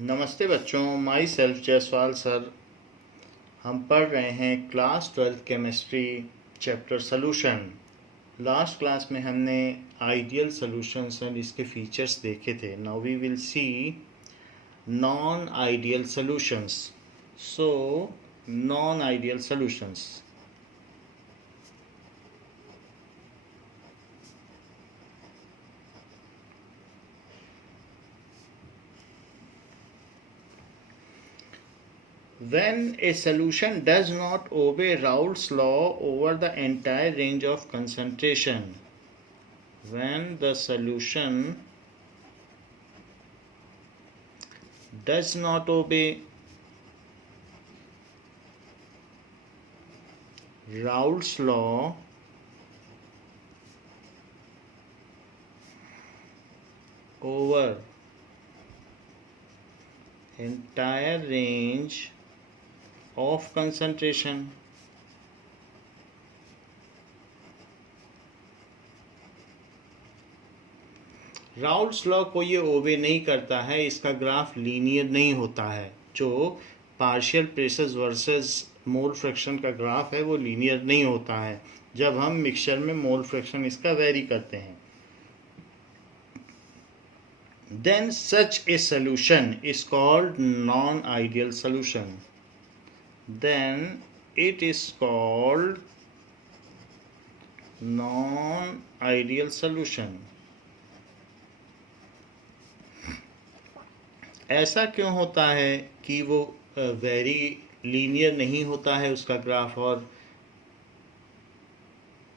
नमस्ते बच्चों, my self Jaiswal sir. हम पढ़ रहे हैं class 12 chemistry chapter solution. Last class में हमने आइडियल सॉल्यूशंस एंड इसके फीचर्स देखे थे। Now we will see non ideal solutions. So non ideal solutions, when a solution does not obey Raoult's law over the entire range of concentration, when the solution does not obey Raoult's law over entire range of concentration, Raoult's law को ये ओबे नहीं करता है, इसका graph linear नहीं होता है। जो partial pressures versus mole fraction का ग्राफ है वो लीनियर नहीं होता है जब हम मिक्सचर में मोल फ्रैक्शन इसका वेरी करते हैं। Then such a solution is called non ideal solution. Then it is called non ideal solution. ऐसा क्यों होता है कि वो वेरी लीनियर नहीं होता है उसका ग्राफ और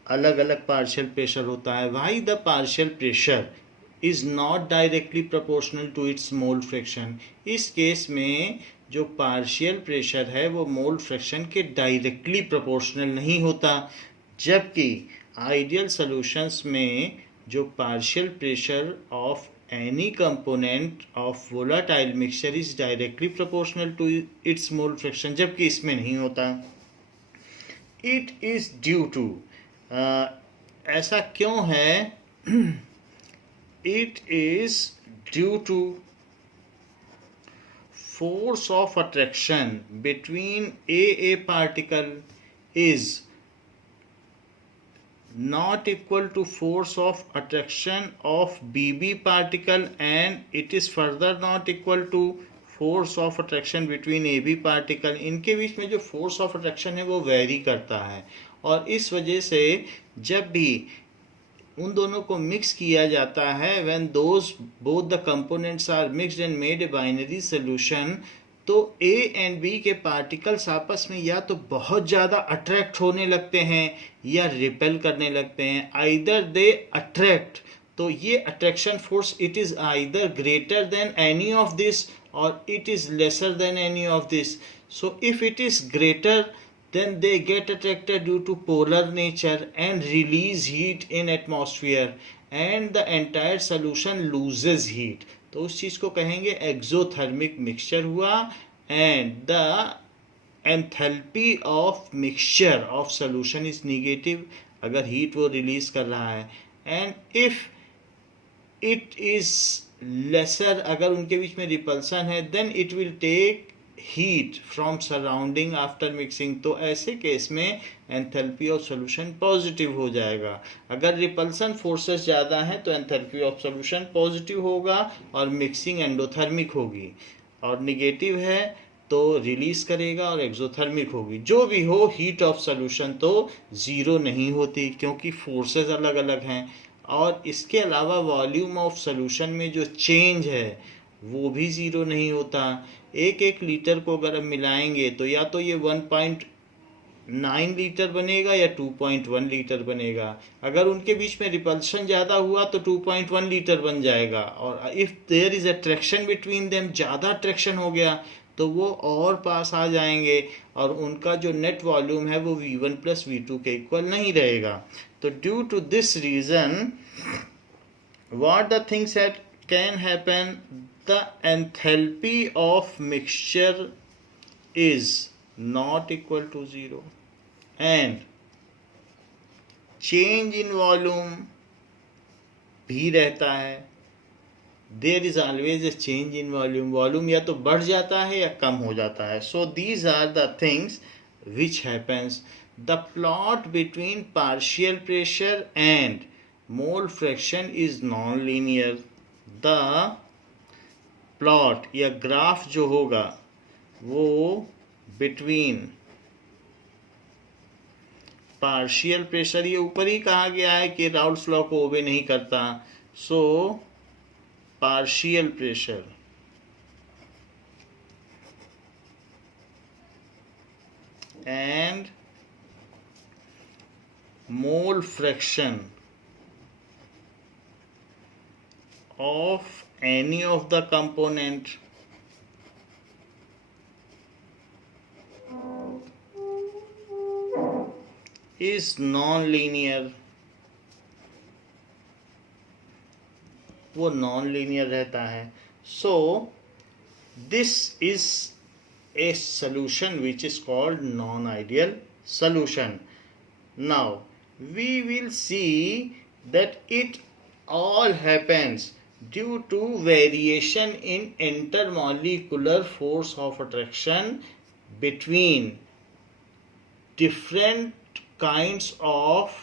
अलग अलग पार्शियल प्रेशर होता है? Why the partial pressure is not directly proportional to its mole fraction. इस केस में जो पार्शियल प्रेशर है वो मोल फ्रैक्शन के डायरेक्टली प्रोपोर्शनल नहीं होता, जबकि आइडियल सॉल्यूशंस में जो partial pressure of any component of volatile mixture is directly proportional to its mole fraction, जबकि इसमें नहीं होता। It is due to ऐसा क्यों है? It is due to force of attraction between a particle is not equal to force of attraction of bb particle, and it is further not equal to force of attraction between ab particle। इनके बीच में जो force of attraction है वो very करता है, और इस वजह से जब भी उन दोनों को मिक्स किया जाता है, when those both the components are mixed and made a binary solution, तो A एंड B के पार्टिकल्स आपस में या तो बहुत ज़्यादा अट्रैक्ट होने लगते हैं या रिपेल करने लगते हैं। आइदर दे अट्रैक्ट, तो ये attraction force it is either greater than any of this और it is lesser than any of this. So if it is greater then they get attracted due to polar nature and release heat in atmosphere, and the entire solution loses heat। तो उस चीज़ को कहेंगे exothermic mixture हुआ, and the enthalpy of mixture of solution is negative अगर heat वो release कर रहा है, and if it is lesser अगर उनके बीच में रिपल्सन है, then it will take heat from surrounding after mixing. तो ऐसे केस में एंथैल्पी ऑफ सॉल्यूशन पॉजिटिव हो जाएगा। अगर रिपल्सन फोर्सेस ज़्यादा हैं तो एंथैल्पी ऑफ सॉल्यूशन पॉजिटिव होगा और मिक्सिंग एंडोथर्मिक होगी, और निगेटिव है तो रिलीज करेगा और एक्सोथर्मिक होगी। जो भी हो, हीट ऑफ सॉल्यूशन तो ज़ीरो नहीं होती क्योंकि फोर्सेस अलग अलग हैं, और इसके अलावा वॉल्यूम ऑफ सॉल्यूशन में जो चेंज है वो भी ज़ीरो नहीं होता। एक एक लीटर को अगर हम मिलाएंगे तो या तो ये 1.9 लीटर बनेगा या 2.1 लीटर बनेगा। अगर उनके बीच में रिपल्शन ज़्यादा हुआ तो 2.1 लीटर बन जाएगा, और if there is attraction between them, ज़्यादा अट्रैक्शन हो गया तो वो और पास आ जाएंगे, और उनका जो नेट वॉल्यूम है वो V1 प्लस V2 के इक्वल नहीं रहेगा। तो due to this reason what the things that can happen, the enthalpy of mixture is not equal to 0 and change in volume भी रहता है, there is always a change in volume, volume या तो बढ़ जाता है या कम हो जाता है. So these are the things which happens. The plot between partial pressure and mole fraction is non-linear. The plot या ग्राफ जो होगा वो between पार्शियल प्रेशर, ये ऊपर ही कहा गया है कि राउल्ट्स लॉ को ओबे नहीं करता. So partial pressure and mole fraction of any of the component is non-linear. वो non-linear रहता है. So this is a solution which is called non-ideal solution. Now we will see that it all happens due to variation in intermolecular force of attraction between different kinds of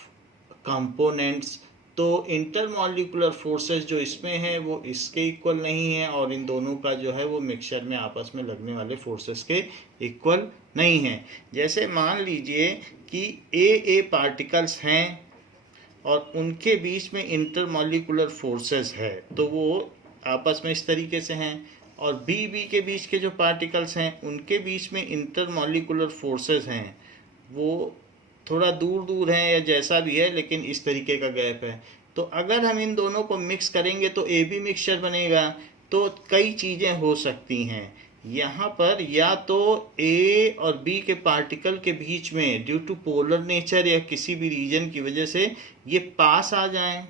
components. तो intermolecular forces जो इसमें है वो इसके equal नहीं है, और इन दोनों का जो है वो मिक्सचर में आपस में लगने वाले फोर्सेस के इक्वल नहीं है. जैसे मान लीजिए कि ए पार्टिकल्स हैं और उनके बीच में इंटरमॉलिकुलर फोर्सेस है, तो वो आपस में इस तरीके से हैं, और बी के बीच के जो पार्टिकल्स हैं उनके बीच में इंटरमॉलिकुलर फोर्सेस हैं, वो थोड़ा दूर हैं या जैसा भी है, लेकिन इस तरीके का गैप है. तो अगर हम इन दोनों को मिक्स करेंगे तो ए बी मिक्सचर बनेगा. तो कई चीज़ें हो सकती हैं यहाँ पर, या तो ए और बी के पार्टिकल के बीच में ड्यू टू पोलर नेचर या किसी भी रीजन की वजह से ये पास आ जाएं.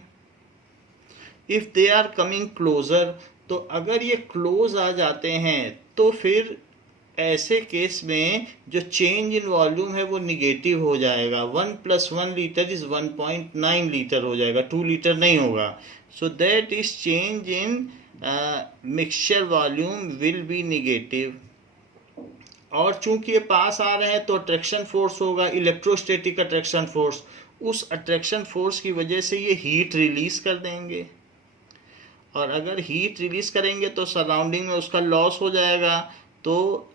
If they are coming closer, तो अगर ये क्लोज आ जाते हैं तो फिर ऐसे केस में जो चेंज इन वॉल्यूम है वो निगेटिव हो जाएगा. 1 + 1 लीटर इज 1.9 लीटर हो जाएगा, 2 लीटर नहीं होगा. So that is change in mixture volume will be negative. और चूंकि ये पास आ रहे हैं तो अट्रैक्शन फोर्स होगा, इलेक्ट्रोस्टैटिक अट्रैक्शन फोर्स. उस अट्रैक्शन फोर्स की वजह से ये हीट रिलीज कर देंगे, और अगर हीट रिलीज करेंगे तो सराउंडिंग में उसका लॉस हो जाएगा. तो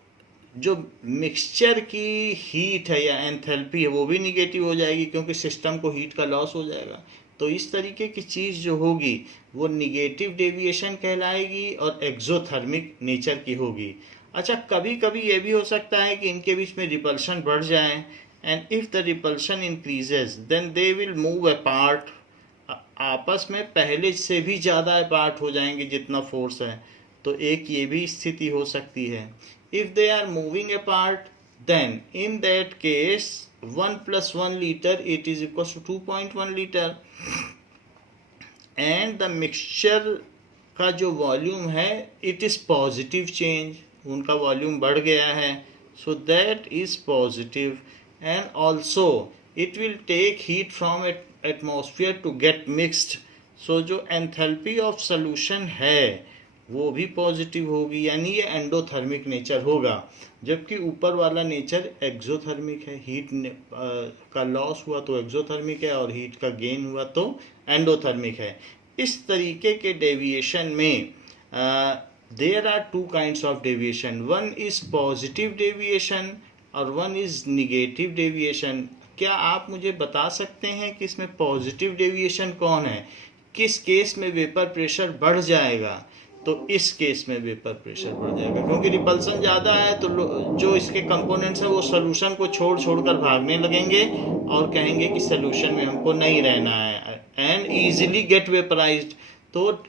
जो मिक्सचर की हीट है या एंथैल्पी है वो भी निगेटिव हो जाएगी, क्योंकि सिस्टम को हीट का लॉस हो जाएगा. तो इस तरीके की चीज़ जो होगी वो निगेटिव डेविएशन कहलाएगी और एक्सोथर्मिक नेचर की होगी. अच्छा, कभी कभी ये भी हो सकता है कि इनके बीच में रिपल्शन बढ़ जाए, and if the repulsion increases then they will move apart. आपस में पहले से भी ज़्यादा अपार्ट हो जाएंगे जितना फोर्स है. तो एक ये भी स्थिति हो सकती है. If they are moving apart, then in that case 1 + 1 liter it is equals to 2.1 liter, and the mixture का जो वॉल्यूम है it is positive change, उनका वॉल्यूम बढ़ गया है. So that is positive, and also it will take heat from atmosphere to get mixed. So जो enthalpy of solution है वो भी पॉजिटिव होगी, यानी ये एंडोथर्मिक नेचर होगा, जबकि ऊपर वाला नेचर एक्सोथर्मिक है. हीट का लॉस हुआ तो एक्सोथर्मिक है, और हीट का गेन हुआ तो एंडोथर्मिक है. इस तरीके के डेविएशन में there are 2 kinds of deviation. One is positive deviation और वन इज निगेटिव डेविएशन. क्या आप मुझे बता सकते हैं कि इसमें पॉजिटिव डेविएशन कौन है? किस केस में वेपर प्रेशर बढ़ जाएगा? तो इस केस में वेपर प्रेशर बढ़ जाएगा, क्योंकि रिपल्सन ज़्यादा है, तो जो इसके कंपोनेंट्स हैं वो सोल्यूशन को छोड़ भागने लगेंगे और कहेंगे कि सोल्यूशन में हमको नहीं रहना है, एंड ईजिली गेट वेपराइज्ड. तो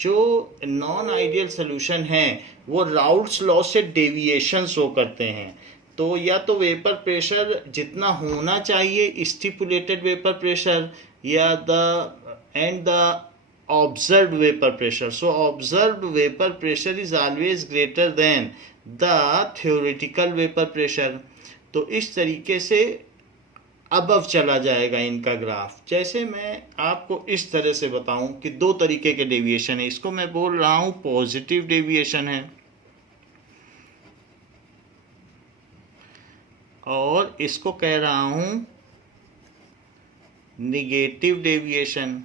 जो नॉन आइडियल सोल्यूशन है वो राउल्ट्स लॉ से डेविएशन शो करते हैं. तो या तो वेपर प्रेशर जितना होना चाहिए स्टिपुलेटेड वेपर प्रेशर, या the observed vapor pressure. So observed vapor pressure is always greater than the theoretical vapor pressure. तो इस तरीके से अबव चला जाएगा इनका ग्राफ। जैसे मैं आपको इस तरह से बताऊं कि दो तरीके के डेविएशन है, इसको मैं बोल रहा हूं पॉजिटिव डेविएशन है और इसको कह रहा हूं negative deviation.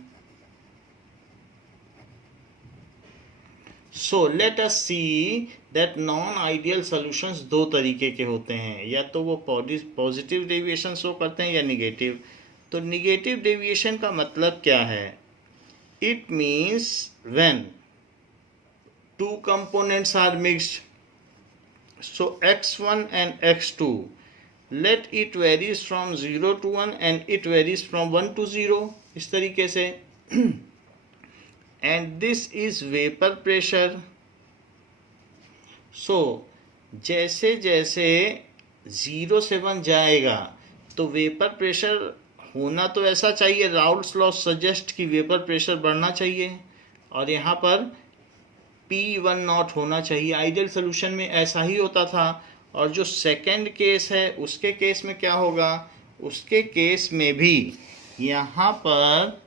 So let us see that non ideal solutions दो तरीके के होते हैं, या तो वो पॉजिटिव डेविएशन शो करते हैं या निगेटिव। तो निगेटिव डेविएशन का मतलब क्या है? It means when two components are mixed, so x1 and x2, let it varies from 0 to 1 and it varies from 1 to 0, इस तरीके से। and this is vapor pressure। so जैसे जैसे 0 से 1 जाएगा तो वेपर प्रेशर होना तो ऐसा चाहिए, राउल्स लॉ सजेस्ट कि वेपर प्रेशर बढ़ना चाहिए और यहाँ पर P1 नॉट होना चाहिए। आइडियल सोल्यूशन में ऐसा ही होता था। और जो सेकंड केस है उसके केस में क्या होगा? उसके केस में भी यहाँ पर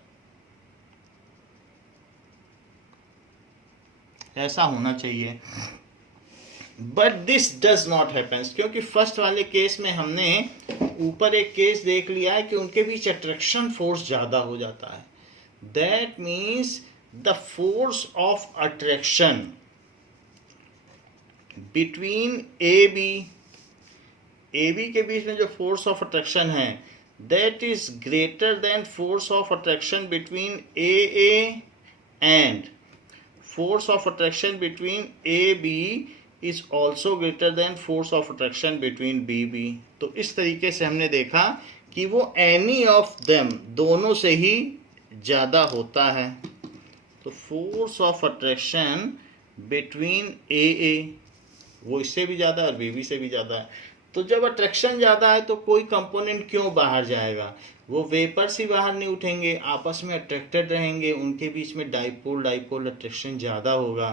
ऐसा होना चाहिए, but this does not happens, क्योंकि फर्स्ट वाले केस में हमने ऊपर एक केस देख लिया है कि उनके बीच अट्रैक्शन फोर्स ज़्यादा हो जाता है। That means the force of attraction between AB के बीच में जो force of attraction है that is greater than force of attraction between AA and force of attraction between AB is also greater than force of attraction between BB। तो इस तरीके से हमने देखा कि वो any of them दोनों से ही ज़्यादा होता है। तो force of attraction between AA वो इससे भी ज़्यादा और BB से भी ज़्यादा है। तो जब अट्रैक्शन ज़्यादा है तो कोई कंपोनेंट क्यों बाहर जाएगा? वो वेपर्स ही बाहर नहीं उठेंगे, आपस में अट्रैक्टेड रहेंगे, उनके बीच में डाइपोल डाइपोल अट्रैक्शन ज़्यादा होगा।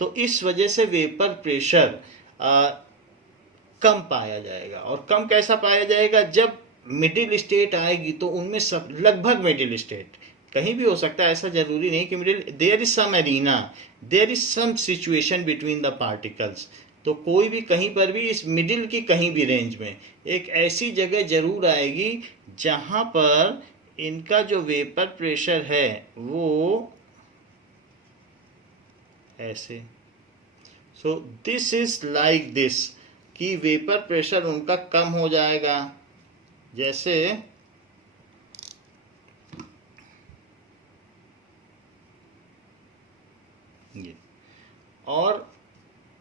तो इस वजह से वेपर प्रेशर कम पाया जाएगा। और कम कैसा पाया जाएगा? जब मिडिल स्टेट आएगी तो उनमें सब लगभग मिडिल स्टेट, कहीं भी हो सकता है, ऐसा जरूरी नहीं कि middle, there is some arena, there is some situation between the particles. तो कोई भी कहीं पर भी इस मिडिल की कहीं भी रेंज में एक ऐसी जगह जरूर आएगी जहां पर इनका जो वेपर प्रेशर है वो ऐसे। सो दिस इज लाइक दिस कि वेपर प्रेशर उनका कम हो जाएगा। जैसे और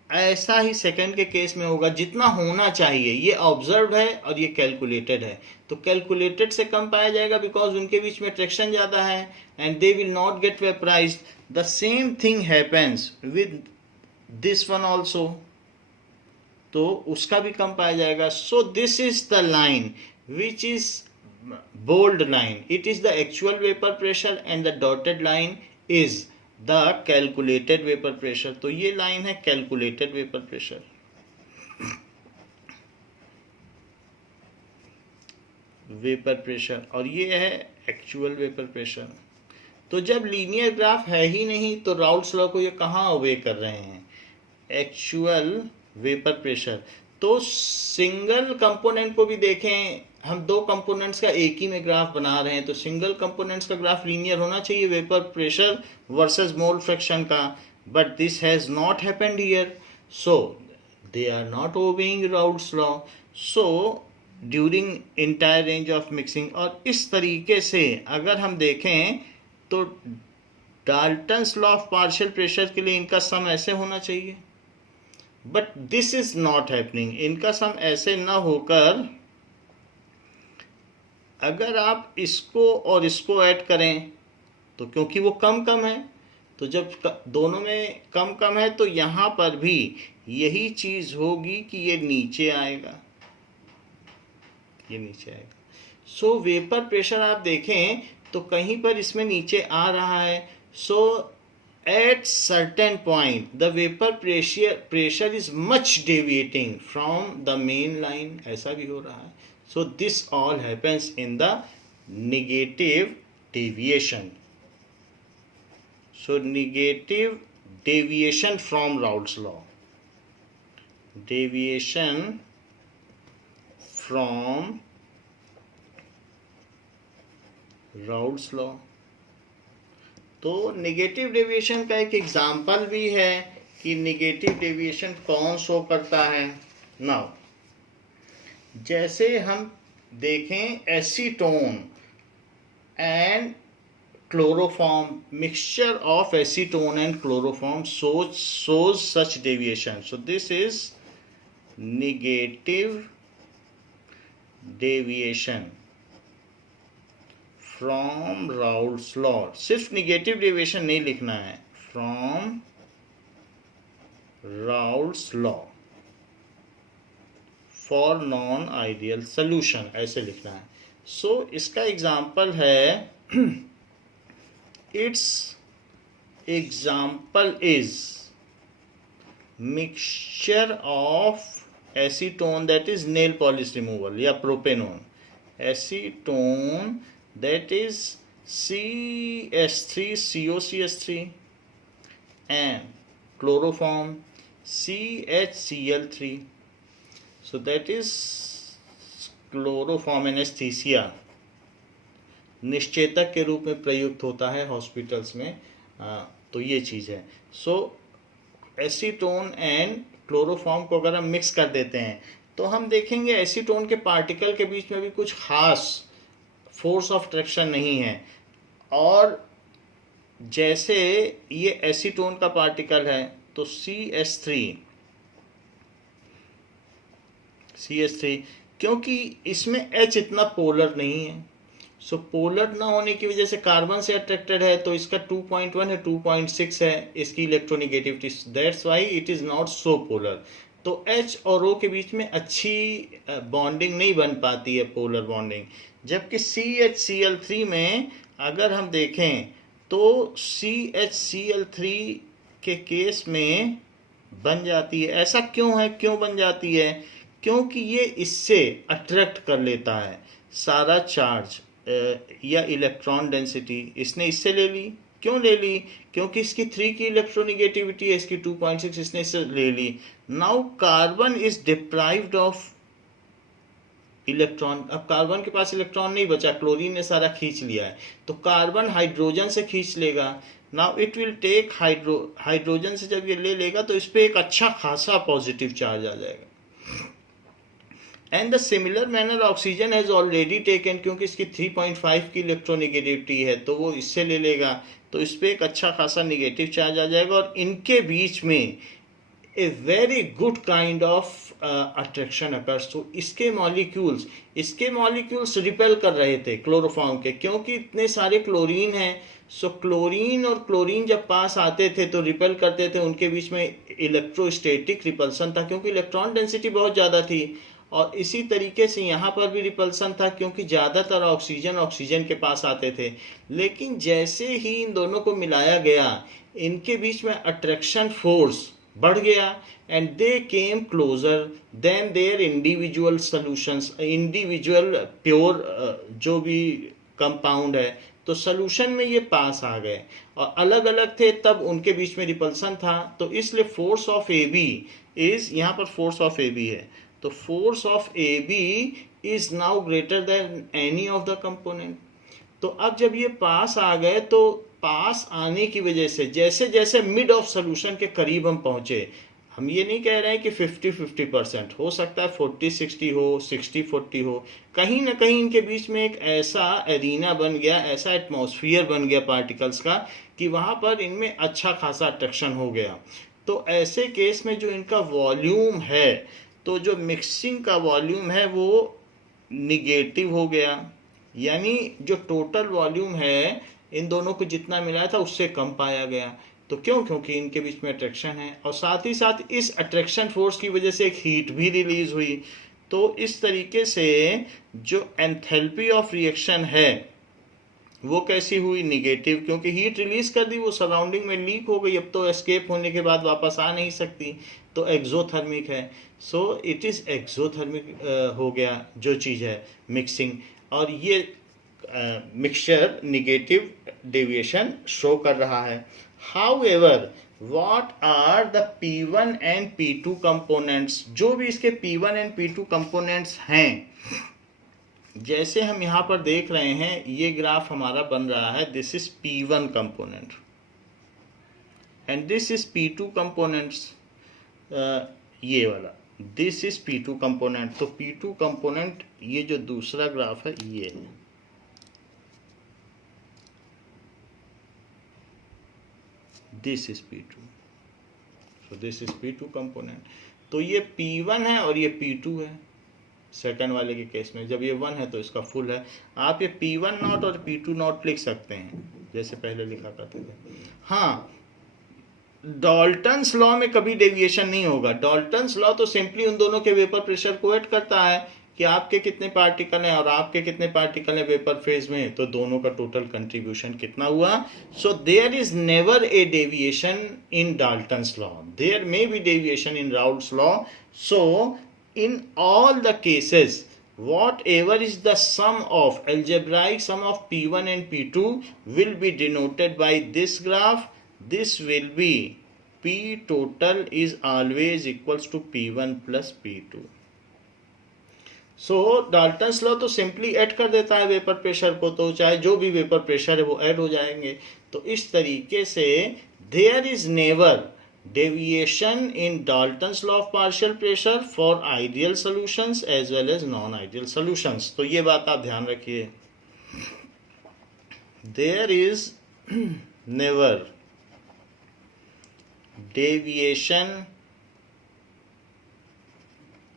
ऐसा ही सेकंड के केस में होगा। जितना होना चाहिए ये ऑब्जर्व है और ये कैलकुलेटेड है, तो कैलकुलेटेड से कम पाया जाएगा बिकॉज उनके बीच में अट्रैक्शन ज़्यादा है and they will not get vaporized. The same thing happens with this one also, तो उसका भी कम पाया जाएगा। So this is the line which is bold line, it is the actual vapour pressure and the dotted line is the calculated vapour pressure. तो ये line है calculated vapour pressure. Vapour pressure और ये है एक्चुअल वेपर प्रेशर। तो जब linear graph है ही नहीं तो राउल्स लॉ को ये कहाँ ओबे कर रहे हैं? Actual vapour pressure. तो सिंगल कंपोनेंट को भी देखें, हम दो कंपोनेंट्स का एक ही में ग्राफ बना रहे हैं तो सिंगल कंपोनेंट्स का ग्राफ लीनियर होना चाहिए vapour pressure versus mole fraction का, but this has not happened here, so they are not obeying Raoult's law. So during entire range of mixing, और इस तरीके से अगर हम देखें तो Dalton's law of partial pressure के लिए इनका सम ऐसे होना चाहिए, but this is not happening. इनका सम ऐसे ना होकर अगर आप इसको और इसको ऐड करें तो क्योंकि वो कम कम है, तो जब दोनों में कम कम है तो यहाँ पर भी यही चीज़ होगी कि ये नीचे आएगा, ये नीचे आएगा। सो वेपर प्रेशर आप देखें तो कहीं पर इसमें नीचे आ रहा है। So at certain point the vapour pressure is much deviating from the main line, ऐसा भी हो रहा है। So this all happens in the negative deviation. So negative deviation from Raoult's law. Deviation from Raoult's law. तो negative deviation का एक example भी है कि नेगेटिव डेविएशन कौन शो करता है. नाउ जैसे हम देखें acetone and chloroform, mixture of acetone and chloroform shows such deviation. So this is negative deviation from Raoult's law. सिर्फ निगेटिव डेविएशन नहीं लिखना है, from Raoult's law for non ideal solution ऐसे लिखना है. सो इसका एग्जाम्पल है, it's example is mixture of acetone that is nail polish removal या propanone. Acetone that is CH3 COCH3 and chloroform CHCl3. So that is chloroform anesthesia, निश्चेतक के रूप में प्रयुक्त होता है हॉस्पिटल्स में. तो ये चीज़ है. सो एसीटोन एंड क्लोरोफॉर्म को अगर हम मिक्स कर देते हैं तो हम देखेंगे एसीटोन के पार्टिकल के बीच में भी कुछ खास फोर्स ऑफ अट्रैक्शन नहीं है. और जैसे ये एसीटोन का पार्टिकल है तो CH3 क्योंकि इसमें H इतना पोलर नहीं है, सो पोलर ना होने की वजह से कार्बन से अट्रैक्टेड है, तो इसका 2.1 है, 2.6 है इसकी electronegativity. That's why it is not so polar. तो H और O के बीच में अच्छी बॉन्डिंग नहीं बन पाती है, पोलर बॉन्डिंग. जबकि CHCl3 में अगर हम देखें तो CHCl3 के केस में बन जाती है. ऐसा क्यों है, क्यों बन जाती है? क्योंकि ये इससे अट्रैक्ट कर लेता है सारा चार्ज या इलेक्ट्रॉन डेंसिटी. इसने इससे ले ली. क्यों ले ली? क्योंकि इसकी 3 की इलेक्ट्रोनिगेटिविटी है, इसकी 2.6 इसने इससे ले ली. Now carbon is deprived of electron. अब कार्बन के पास इलेक्ट्रॉन नहीं बचा, क्लोरीन ने सारा खींच लिया है, तो कार्बन हाइड्रोजन से खींच लेगा. Now it will take hydrogen से जब ये ले लेगा तो इस पर एक अच्छा खासा पॉजिटिव चार्ज आ जाएगा. And the similar manner oxygen has already taken, क्योंकि इसकी 3.5 की इलेक्ट्रोनिगेटिविटी है तो वो इससे ले लेगा, तो इस पर एक अच्छा खासा निगेटिव चार्ज आ जाएगा. और इनके बीच में a very good kind of attraction occurs. तो इसके मॉलिक्यूल्स रिपेल कर रहे थे क्लोरोफॉर्म के, क्योंकि इतने सारे क्लोरीन हैं. सो क्लोरीन और क्लोरीन जब पास आते थे तो रिपेल करते थे, उनके बीच में इलेक्ट्रोस्टैटिक रिपल्सन था क्योंकि इलेक्ट्रॉन डेंसिटी बहुत ज़्यादा थी. और इसी तरीके से यहाँ पर भी रिपल्सन था क्योंकि ज़्यादातर ऑक्सीजन के पास आते थे. लेकिन जैसे ही इन दोनों को मिलाया गया, इनके बीच में अट्रैक्शन फोर्स बढ़ गया and they came closure then their individual solutions. Individual pure जो भी कंपाउंड है तो सॉल्यूशन में ये पास आ गए, और अलग अलग थे तब उनके बीच में रिपल्सन था. तो इसलिए फोर्स ऑफ AB इज, यहाँ पर फोर्स ऑफ AB है, तो force of AB is now greater than any of the component. तो अब जब ये पास आ गए तो पास आने की वजह से जैसे जैसे मिड ऑफ सोल्यूशन के करीब हम पहुंचे, हम ये नहीं कह रहे हैं कि 50-50% हो सकता है, 40-60 हो, 60-40 हो, कहीं ना कहीं इनके बीच में एक ऐसा एरिना बन गया, ऐसा एटमॉस्फेयर बन गया पार्टिकल्स का कि वहाँ पर इनमें अच्छा खासा अट्रैक्शन हो गया. तो ऐसे केस में जो इनका वॉल्यूम है, तो जो मिक्सिंग का वॉल्यूम है वो निगेटिव हो गया, यानी जो टोटल वॉल्यूम है इन दोनों को जितना मिला था उससे कम पाया गया. तो क्यों? क्योंकि इनके बीच में अट्रैक्शन है, और साथ ही साथ इस अट्रैक्शन फोर्स की वजह से एक हीट भी रिलीज हुई. तो इस तरीके से जो एंथैल्पी ऑफ रिएक्शन है वो कैसी हुई, निगेटिव, क्योंकि हीट रिलीज कर दी, वो सराउंडिंग में लीक हो गई, अब तो एस्केप होने के बाद वापस आ नहीं सकती, तो एक्सोथर्मिक है। सो इट इज़ एक्सोथर्मिक हो गया जो चीज़ है मिक्सिंग। और ये मिक्सचर निगेटिव डेविएशन शो कर रहा है। However what are the P1 and P2 components, जो भी इसके P1 and P2 components हैं, जैसे हम यहाँ पर देख रहे हैं, ये ग्राफ हमारा बन रहा है, this is P1 component and this is P2 components, ये वाला दिस इज P2 कंपोनेंट। तो P2 कंपोनेंट ये जो दूसरा ग्राफ है ये है, this is P2, so this is P2 component. तो ये P1 है और ये P2 है सेकंड वाले के केस में। जब ये 1 है तो इसका फुल है। आप ये P1 नॉट और P2 नॉट लिख सकते हैं जैसे पहले लिखा करते थे। हाँ, डाल्टन्स लॉ में कभी डेविएशन नहीं होगा। डाल्टन्स लॉ तो सिंपली उन दोनों के वेपर प्रेशर को ऐड करता है कि आपके कितने पार्टिकल हैं और आपके कितने पार्टिकल हैं वेपर फेज में, तो दोनों का टोटल कंट्रीब्यूशन कितना हुआ। So there is never a deviation in Dalton's law, there may be deviation in Raoult's law. So in all the cases, whatever is the sum of algebraic sum of P1 and P2 will be denoted by this graph. This will be P total is always equals to P1 plus P2. So Dalton's law तो simply add कर देता है vapour pressure को, तो चाहे जो भी vapour pressure है वो ऐड हो जाएंगे। तो इस तरीके से there is never deviation in Dalton's law of partial pressure for ideal solutions as well as non-ideal solutions। तो ये बात आप ध्यान रखिए, there is never deviation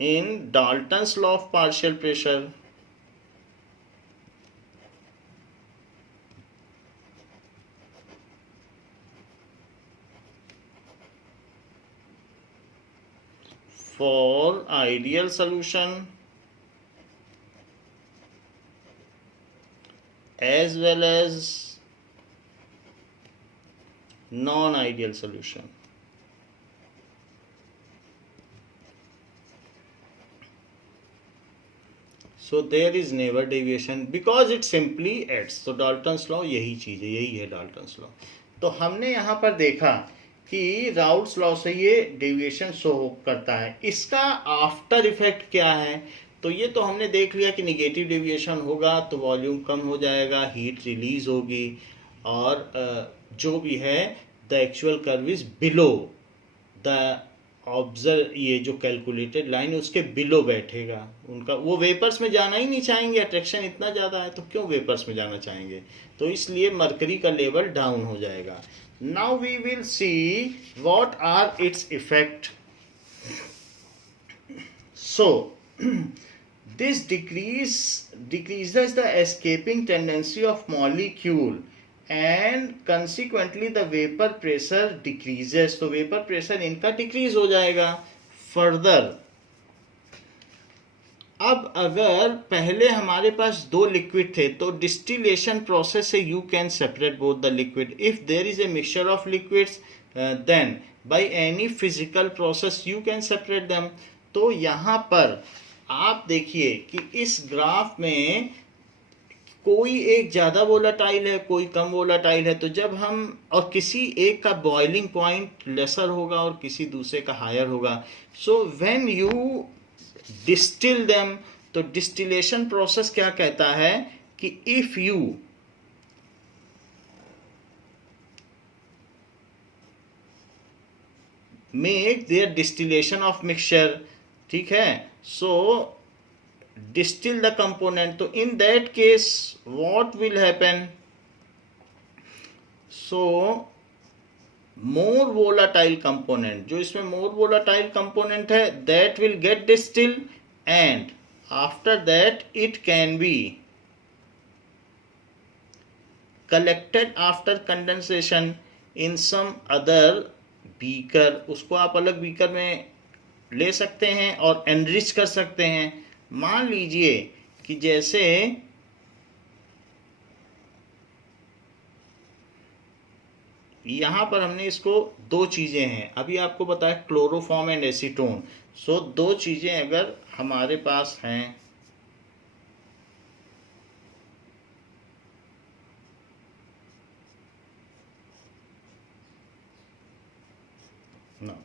in Dalton's law of partial pressure for ideal solution as well as non-ideal solution। So there is never deviation because it simply adds। तो Dalton's law यही चीज है, यही है डाल्टन्स लॉ। तो हमने यहाँ पर देखा कि राउल्ट्स लॉ से ये डेविएशन शो करता है। इसका आफ्टर इफेक्ट क्या है, तो ये तो हमने देख लिया कि निगेटिव डेविएशन होगा तो वॉल्यूम कम हो जाएगा, हीट रिलीज होगी, और जो भी है the actual curve is below the observe, ये जो कैलकुलेटेड लाइन है उसके बिलो बैठेगा उनका, वो वेपर्स में जाना ही नहीं चाहेंगे, अट्रैक्शन इतना ज़्यादा है तो क्यों वेपर्स में जाना चाहेंगे, तो इसलिए मरकरी का लेवल डाउन हो जाएगा। Now we will see what are its effect. So this decreases the escaping tendency of molecule and consequently the vapor pressure decreases। तो vapor pressure इनका decrease हो जाएगा further। अब अगर पहले हमारे पास दो लिक्विड थे तो डिस्टिलेशन प्रोसेस से you can separate both the liquid. If there is a mixture of liquids then by any physical process you can separate them. तो यहाँ पर आप देखिए कि इस ग्राफ में कोई एक ज़्यादा वोलाटाइल है, कोई कम वोलाटाइल है। तो जब हम, और किसी एक का बॉइलिंग पॉइंट लेसर होगा और किसी दूसरे का हायर होगा। So when you distil them, तो डिस्टिलेशन प्रोसेस क्या कहता है कि if you make their distillation of mixture, ठीक है, सो डिस्टिल द कंपोनेंट, तो in that case what will happen, so more volatile component, जो इसमें मोर वोलाटाइल कंपोनेंट है that will get distil and after that it can be collected after condensation in some other beaker. उसको आप अलग beaker में ले सकते हैं और एनरिच कर सकते हैं। मान लीजिए कि जैसे यहाँ पर हमने इसको दो चीज़ें हैं, अभी आपको बताया क्लोरोफॉर्म एंड एसीटोन। सो दो चीज़ें अगर हमारे पास हैं, ना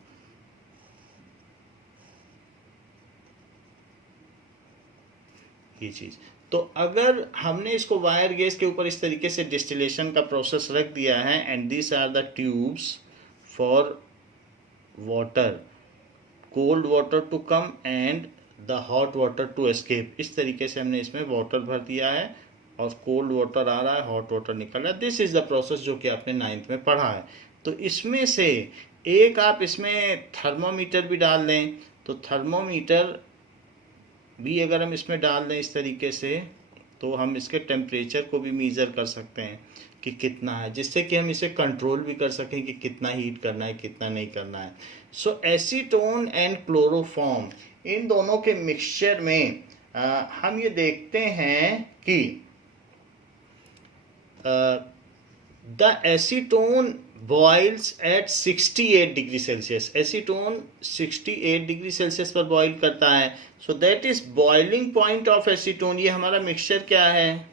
ये चीज़, तो अगर हमने इसको वायर गैस के ऊपर इस तरीके से डिस्टिलेशन का प्रोसेस रख दिया है, and this are the tubes for water, cold water to come and the hot water to escape, इस तरीके से हमने इसमें वाटर भर दिया है और कोल्ड वाटर आ रहा है, हॉट वाटर निकल रहा है। दिस इज द प्रोसेस जो कि आपने 9th में पढ़ा है। तो इसमें से एक आप इसमें थर्मोमीटर भी डाल दें, तो थर्मोमीटर भी अगर हम इसमें डाल दें इस तरीके से, तो हम इसके टेम्परेचर को भी मीज़र कर सकते हैं कि कितना है, जिससे कि हम इसे कंट्रोल भी कर सकें कि कितना हीट करना है, कितना नहीं करना है। सो एसीटोन एंड क्लोरोफॉर्म, इन दोनों के मिक्सचर में हम ये देखते हैं कि the acetone boils at 68 degree Celsius. Acetone 68 degree Celsius पर बॉइल करता है। So that is boiling point of acetone. ये हमारा मिक्सचर क्या है,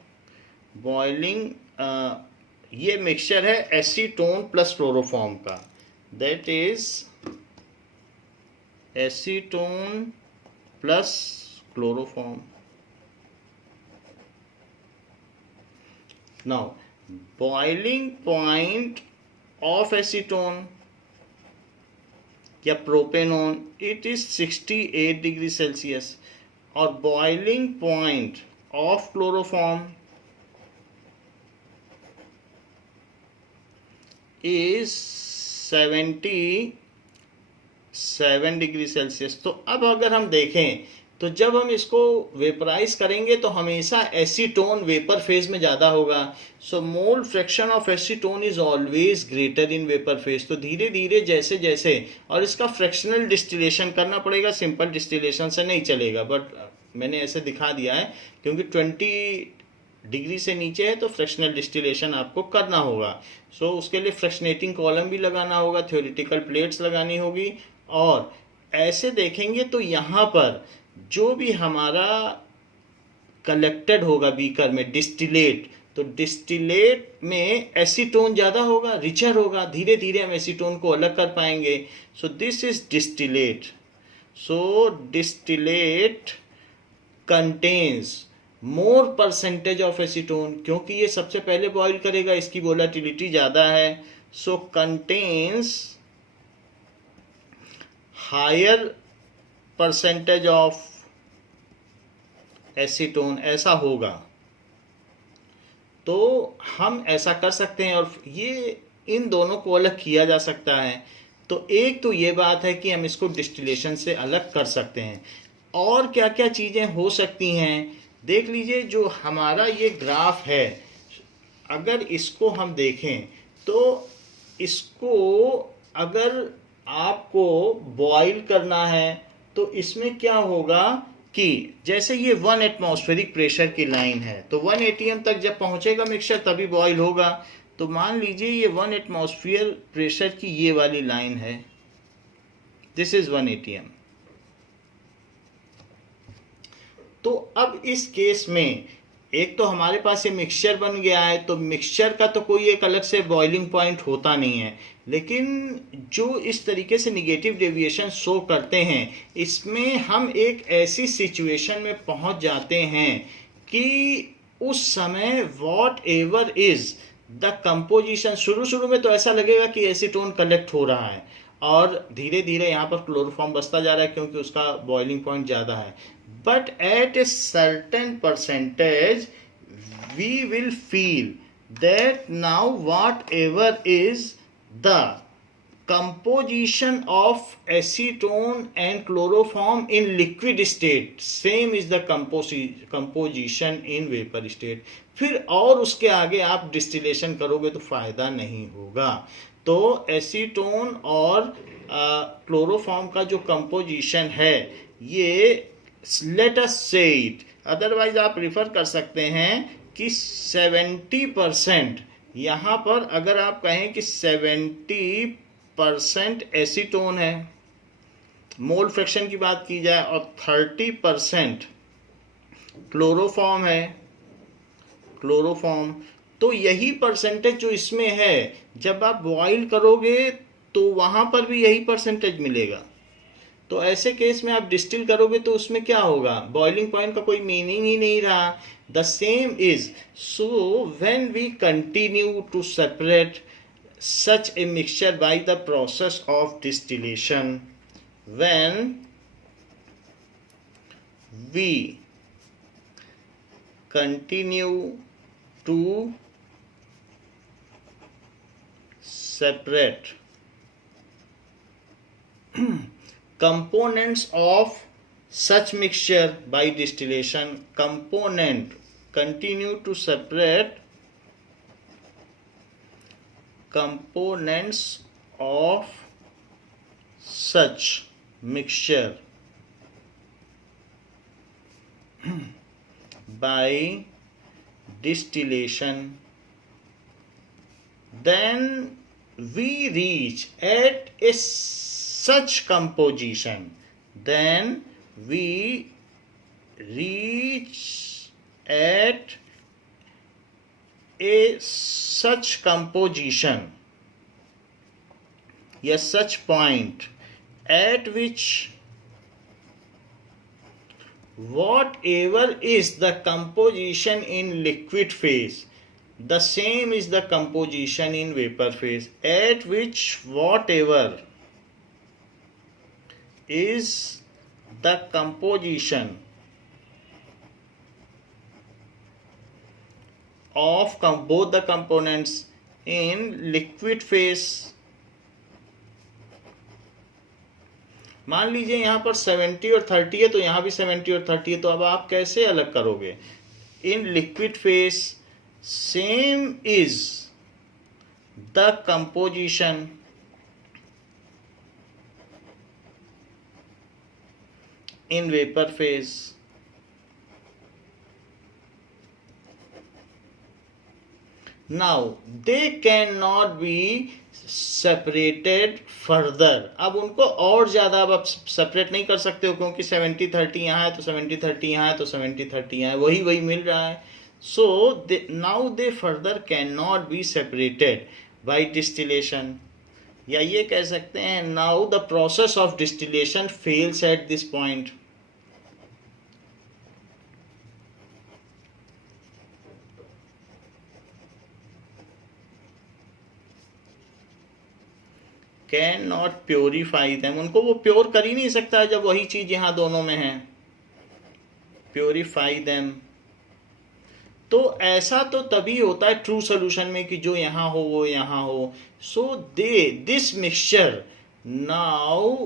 बॉइलिंग, ये मिक्सचर है एसीटोन प्लस क्लोरोफॉर्म का, that is acetone plus chloroform. Now boiling point of acetone या propanone, it is 68 degree Celsius, और boiling point of chloroform is 77 degree Celsius. तो अब अगर हम देखें तो जब हम इसको वेपराइज करेंगे तो हमेशा एसीटोन वेपर फेज में ज़्यादा होगा। So mole fraction of acetone is always greater in vapour phase. तो धीरे धीरे जैसे जैसे, और इसका फ्रैक्शनल डिस्टिलेशन करना पड़ेगा, सिंपल डिस्टिलेशन से नहीं चलेगा, बट मैंने ऐसे दिखा दिया है क्योंकि 20 डिग्री से नीचे है तो फ्रैक्शनल डिस्टिलेशन आपको करना होगा। सो उसके लिए फ्रैक्शनेटिंग कॉलम भी लगाना होगा, थ्योरेटिकल प्लेट्स लगानी होगी। और ऐसे देखेंगे तो यहाँ पर जो भी हमारा कलेक्टेड होगा बीकर में डिस्टिलेट, तो डिस्टिलेट में एसीटोन ज़्यादा होगा, रिचर होगा, धीरे धीरे हम एसीटोन को अलग कर पाएंगे। सो this is distillate. So distillate contains more percentage of acetone, क्योंकि ये सबसे पहले बॉईल करेगा, इसकी वोलेटिलिटी ज़्यादा है। So contains higher percentage of acetone, ऐसा होगा। तो हम ऐसा कर सकते हैं और ये इन दोनों को अलग किया जा सकता है। तो एक तो ये बात है कि हम इसको डिस्टिलेशन से अलग कर सकते हैं। और क्या क्या चीज़ें हो सकती हैं, देख लीजिए। जो हमारा ये ग्राफ है, अगर इसको हम देखें तो इसको अगर आपको बॉईल करना है तो इसमें क्या होगा कि जैसे ये 1 एटमॉस्फेरिक प्रेशर की लाइन है, तो 1 atm तक जब पहुंचेगा मिक्सचर तभी बॉईल होगा। तो मान लीजिए ये 1 एटमॉस्फेयर प्रेशर की ये वाली लाइन है, दिस इज 1 atm। तो अब इस केस में एक तो हमारे पास ये मिक्सचर बन गया है, तो मिक्सचर का तो कोई एक अलग से बॉइलिंग पॉइंट होता नहीं है, लेकिन जो इस तरीके से निगेटिव डेविएशन शो करते हैं, इसमें हम एक ऐसी सिचुएशन में पहुंच जाते हैं कि उस समय what ever is the composition, शुरू में तो ऐसा लगेगा कि एसीटोन कलेक्ट हो रहा है और धीरे धीरे यहाँ पर क्लोरोफॉर्म बचता जा रहा है क्योंकि उसका बॉइलिंग पॉइंट ज़्यादा है। But at a certain percentage, we will feel that now whatever is the composition of acetone and chloroform in liquid state, same is the composition in vapor state. फिर और उसके आगे आप डिस्टिलेशन करोगे तो फायदा नहीं होगा। तो एसीटोन और क्लोरोफॉर्म का जो कंपोजिशन है ये let us say it, otherwise आप रिफर कर सकते हैं कि 70% यहाँ पर अगर आप कहें कि 70% एसीटोन है, मोल फ्रैक्शन की बात की जाए, और 30% क्लोरोफॉर्म है, क्लोरोफॉर्म, तो यही परसेंटेज जो इसमें है जब आप बॉयल करोगे तो वहां पर भी यही परसेंटेज मिलेगा। तो ऐसे केस में आप डिस्टिल करोगे तो उसमें क्या होगा, बॉइलिंग पॉइंट का कोई मीनिंग ही नहीं रहा। The same is, so when we continue to separate such a mixture by the process of distillation, when we continue to separate components of such mixture by distillation, continue to separate components of such mixture by distillation, then we reach at a such composition, then we reach at a such composition, a such point at which whatever is the composition in liquid phase, the same is the composition in vapor phase, at which whatever is the composition of both the components in liquid phase. मान लीजिए यहाँ पर 70 और 30 है तो यहाँ भी 70 और 30 है, तो अब आप कैसे अलग करोगे? In liquid phase same is the composition in vapor phase. Now they cannot be separated further. अब उनको और ज्यादा अब आप सेपरेट नहीं कर सकते हो, क्योंकि 70-30 यहाँ है तो 70-30 यहाँ है तो 70-30 यहाँ है, वही मिल रहा है. So now they further cannot be separated by distillation. या ये कह सकते हैं now the process of distillation fails at this point. Can not purify them, उनको वो प्योर कर ही नहीं सकता जब वही चीज यहां दोनों में है. प्योरीफाई देम, तो ऐसा तो तभी होता है ट्रू सोल्यूशन में कि जो यहां हो वो यहां हो. So this mixture now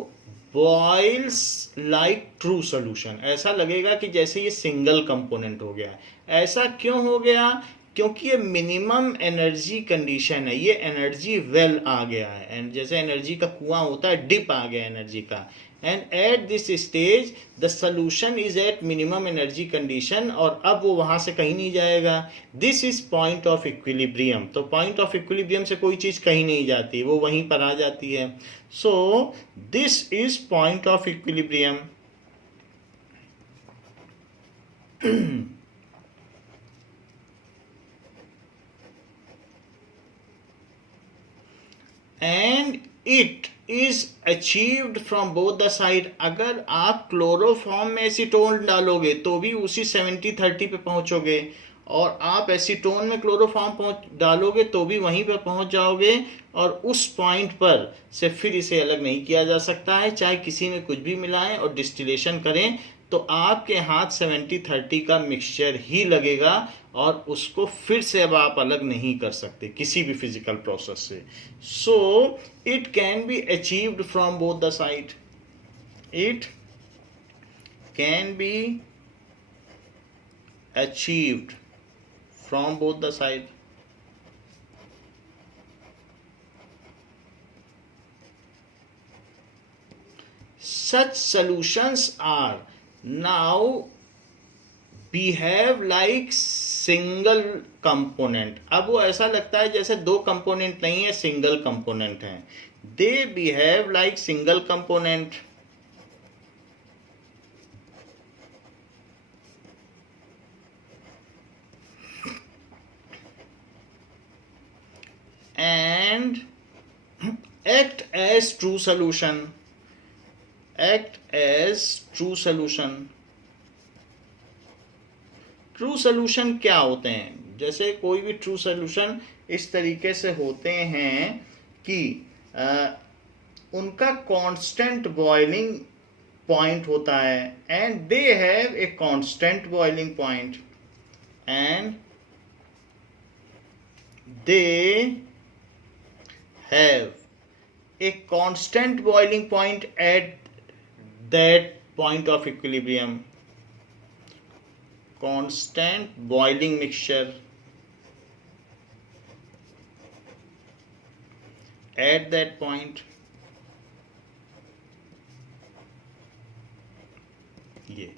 boils like true solution. ऐसा लगेगा कि जैसे ये सिंगल कंपोनेंट हो गया. ऐसा क्यों हो गया? क्योंकि ये मिनिमम एनर्जी कंडीशन है, ये एनर्जी वेल आ गया है, एंड जैसे एनर्जी का कुआं होता है, डिप आ गया एनर्जी का. And at this stage the solution is at minimum energy condition, और अब वो वहां से कहीं नहीं जाएगा. This is point of equilibrium. तो पॉइंट ऑफ इक्विलिब्रियम से कोई चीज कहीं नहीं जाती, वो वहीं पर आ जाती है. सो this is point of equilibrium. And it is achieved from both the side. अगर आप क्लोरोफॉर्म में एसीटोन डालोगे तो भी उसी 70-30 पे पहुंचोगे, और आप एसीटोन में क्लोरोफॉर्म डालोगे तो भी वहीं पर पहुंच जाओगे, और उस पॉइंट पर से फिर इसे अलग नहीं किया जा सकता है, चाहे किसी में कुछ भी मिलाएं और डिस्टिलेशन करें तो आपके हाथ 70-30 का मिक्सचर ही लगेगा, और उसको फिर से अब आप अलग नहीं कर सकते किसी भी फिजिकल प्रोसेस से. So it can be achieved from both the side. It can be achieved from both the side. Such solutions are now behave like single component. अब वो ऐसा लगता है जैसे दो कंपोनेंट नहीं है, सिंगल कंपोनेंट है। They behave like single component. And act as true solution. Act as true solution. True solution क्या होते हैं? जैसे कोई भी ट्रू सोल्यूशन इस तरीके से होते हैं कि उनका कांस्टेंट बॉइलिंग पॉइंट होता है, and they have a constant boiling point, and they have a constant boiling point at that point of equilibrium. Constant boiling mixture at that point. ये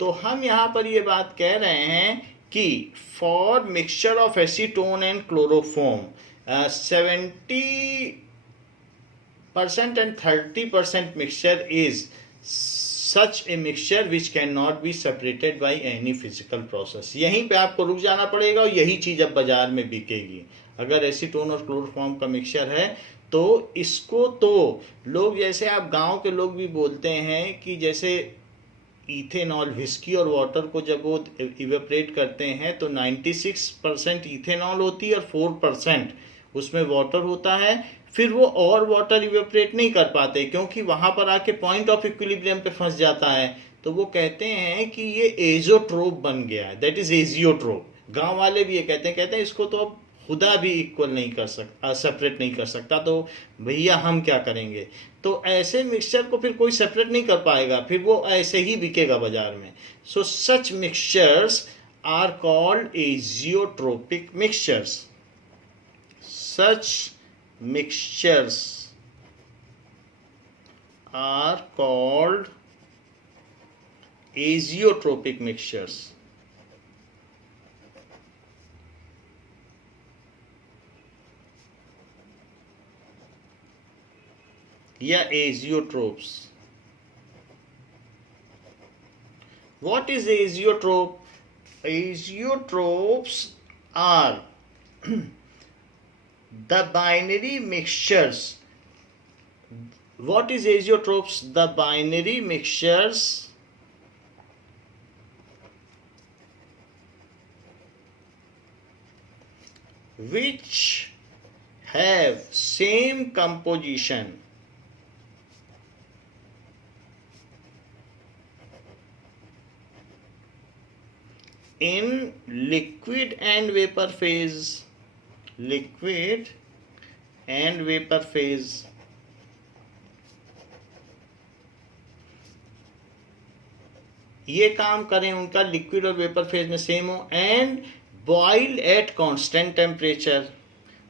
तो हम यहाँ पर ये बात कह रहे हैं कि for mixture of acetone and chloroform 70% and 30% mixture is such a mixture which cannot be separated by any physical process. यहीं पे आपको रुक जाना पड़ेगा और यही चीज अब बाजार में बिकेगी। अगर एसीटोन और क्लोरोफॉर्म का मिक्सचर है तो इसको तो लोग, जैसे आप गांव के लोग भी बोलते हैं कि जैसे इथेनॉल, विस्की और वाटर को जब वो इवेपरेट करते हैं तो 96% इथेनॉल होती है और 4% उसमें वाटर होता है। फिर वो और वाटर इवेपरेट नहीं कर पाते क्योंकि वहां पर आके पॉइंट ऑफ इक्विलिब्रियम पे फंस जाता है। तो वो कहते हैं कि ये एजोट्रोप बन गया है, दैट इज एजियोट्रोप। गांव वाले भी ये कहते हैं इसको तो अब खुदा भी इक्वल नहीं कर सकता, सेपरेट नहीं कर सकता, तो भैया हम क्या करेंगे? तो ऐसे मिक्सचर को फिर कोई सेपरेट नहीं कर पाएगा, फिर वो ऐसे ही बिकेगा बाजार में। So such mixtures are called azeotropic mixtures. Such mixtures are called azeotropic mixtures. या azeotropes. What is azeotrope? Azeotropes are the binary mixtures. What is azeotropes? The binary mixtures which have same composition in liquid and vapor phase. Liquid and vapor phase. ये काम करें, उनका liquid और vapour phase में same हो, and boil at constant temperature.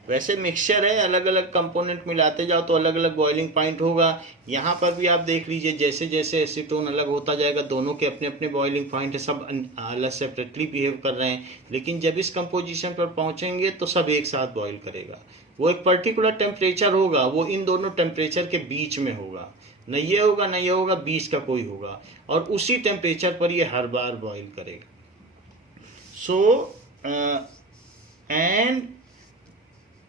वैसे mixture है, अलग अलग कंपोनेंट मिलाते जाओ तो अलग अलग बॉइलिंग पॉइंट होगा। यहाँ पर भी आप देख लीजिए, जैसे जैसे एसीटोन अलग होता जाएगा, दोनों के अपने अपने बॉइलिंग पॉइंट है, सब अलग सेपरेटली बिहेव कर रहे हैं, लेकिन जब इस कंपोजिशन पर पहुंचेंगे तो सब एक साथ बॉइल करेगा। वो एक पर्टिकुलर टेम्परेचर होगा, वो इन दोनों टेम्परेचर के बीच में होगा, न ये होगा न ये होगा, बीच का कोई होगा, और उसी टेम्परेचर पर ये हर बार बॉइल करेगा। So and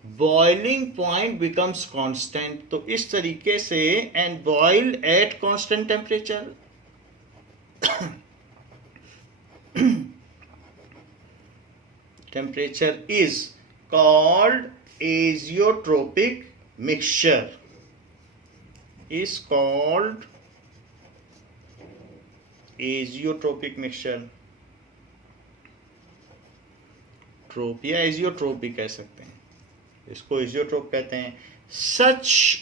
boiling point becomes constant. तो इस तरीके से, and boil at constant temperature. Temperature is called azeotropic mixture. Is called azeotropic mixture. ट्रोप या एजियोट्रोप भी कह सकते हैं, इसको एजियोट्रोप कहते हैं। Such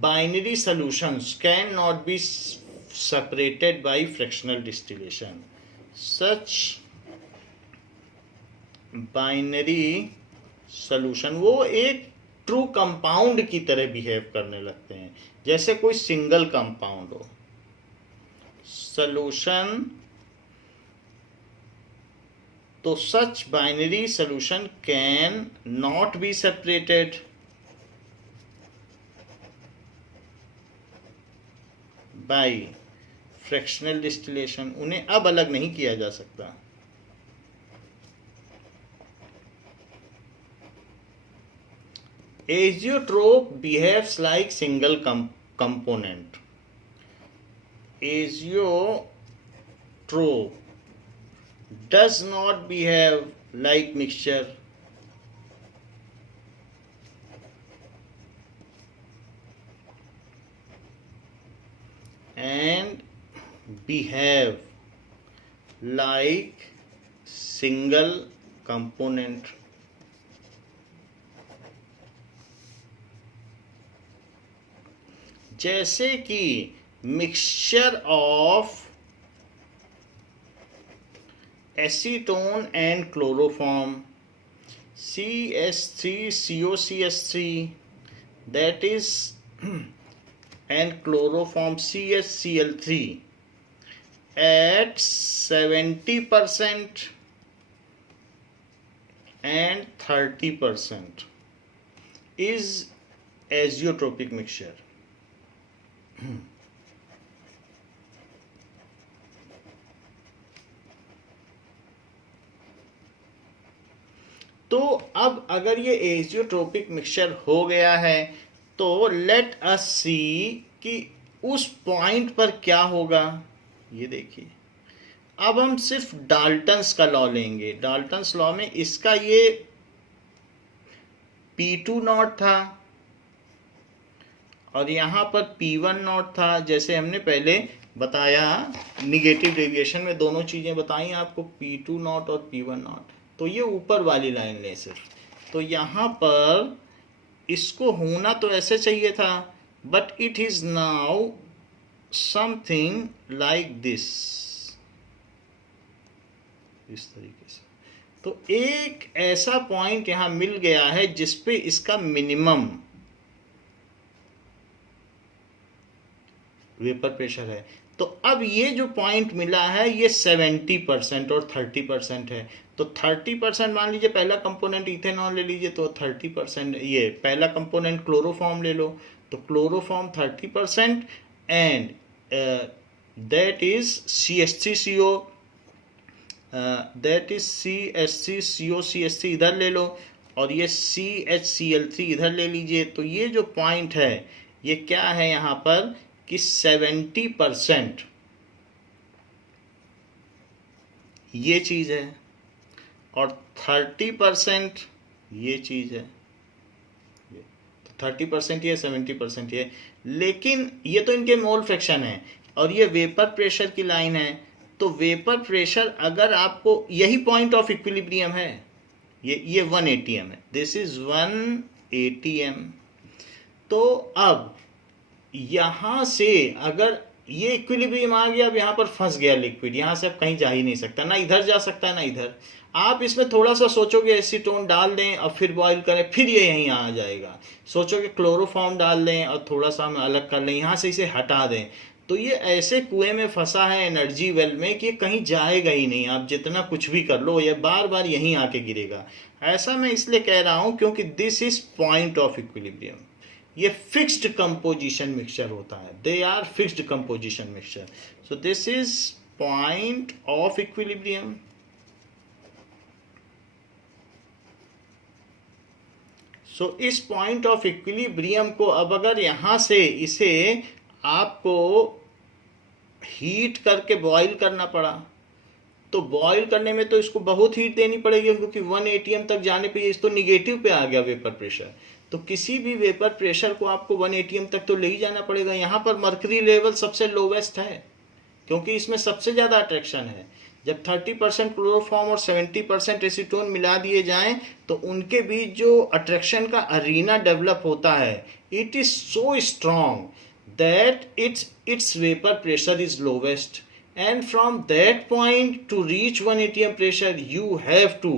binary solutions can not be separated by fractional distillation. Such binary solution, वो एक ट्रू कंपाउंड की तरह बिहेव करने लगते हैं, जैसे कोई सिंगल कंपाउंड हो। सॉल्यूशन तो such binary solution can not be separated by fractional distillation, उन्हें अब अलग नहीं किया जा सकता। Azeotrope behaves like single component. Azeotrope does not behave like mixture. And behave like single component. जैसे कि mixture of acetone and chloroform CH3COCH3 that is and chloroform CHCl3 at 70% and 30% is azeotropic mixture. तो अब अगर ये एजियोट्रोपिक mixture हो गया है तो लेट अस सी कि उस पॉइंट पर क्या होगा। ये देखिए, अब हम सिर्फ डाल्टन्स का लॉ लेंगे। डाल्टन्स लॉ में इसका ये P2 नॉट था और यहाँ पर P1 नॉट था। जैसे हमने पहले बताया निगेटिव डेविएशन में दोनों चीज़ें बताई आपको, P2 नॉट और P1 नॉट। तो ये ऊपर वाली लाइन ले सिर्फ, तो यहाँ पर इसको होना तो ऐसे चाहिए था, but it is now something like this, इस तरीके से। तो एक ऐसा पॉइंट यहाँ मिल गया है जिसपे इसका मिनिमम वेपर प्रेशर है। तो अब ये जो पॉइंट मिला है ये 70% और 30% है। तो 30% मान लीजिए पहला कंपोनेंट इथेनॉल ले लीजिए, तो 30% ये पहला कंपोनेंट क्लोरोफॉर्म ले लो, तो chloroform 30% and that is CH3CO, that is CH3COCH3 इधर ले लो और ये CHCl3 इधर ले लीजिए। तो ये जो पॉइंट है ये क्या है यहाँ पर कि 70% ये चीज़ है और 30% ये चीज़ है। 30% ये 70% ये, लेकिन ये तो इनके मोल फ्रैक्शन है और ये वेपर प्रेशर की लाइन है। तो वेपर प्रेशर अगर आपको यही पॉइंट ऑफ इक्विलिब्रियम है, ये 1 atm है, दिस इज 1 atm। तो अब यहाँ से अगर ये इक्विलिब्रियम आ गया, अब यहाँ पर फंस गया लिक्विड, यहाँ से अब कहीं जा ही नहीं सकता, ना इधर जा सकता है ना इधर। आप इसमें थोड़ा सा सोचोगे एसीटोन डाल दें और फिर बॉईल करें, फिर ये यहीं आ जाएगा। सोचोगे क्लोरोफॉर्म डाल दें और थोड़ा सा हम अलग कर लें, यहाँ से इसे हटा दें, तो ये ऐसे कुएं में फंसा है एनर्जी वेल में कि कहीं जाएगा ही नहीं। आप जितना कुछ भी कर लो ये बार बार यहीं आके गिरेगा। ऐसा मैं इसलिए कह रहा हूँ क्योंकि this is point of equilibrium. ये फिक्स्ड कंपोजिशन मिक्सचर होता है, they are fixed composition mixture. So this is point of equilibrium. So इस पॉइंट ऑफ इक्विलिब्रियम को अब अगर यहाँ से इसे आपको हीट करके बॉईल करना पड़ा, तो बॉईल करने में तो इसको बहुत हीट देनी पड़ेगी क्योंकि 1 atm तक जाने पे इस तो निगेटिव पे आ गया वेपर प्रेशर। तो किसी भी वेपर प्रेशर को आपको 1 atm तक तो ले ही जाना पड़ेगा। यहाँ पर मर्करी लेवल सबसे लोवेस्ट है क्योंकि इसमें सबसे ज़्यादा अट्रैक्शन है। जब 30% क्लोरोफॉर्म और 70% एसीटोन मिला दिए जाएं तो उनके बीच जो अट्रैक्शन का अरीना डेवलप होता है, it is so strong that its vapor pressure is lowest, and from that point to reach 1 atm pressure you have to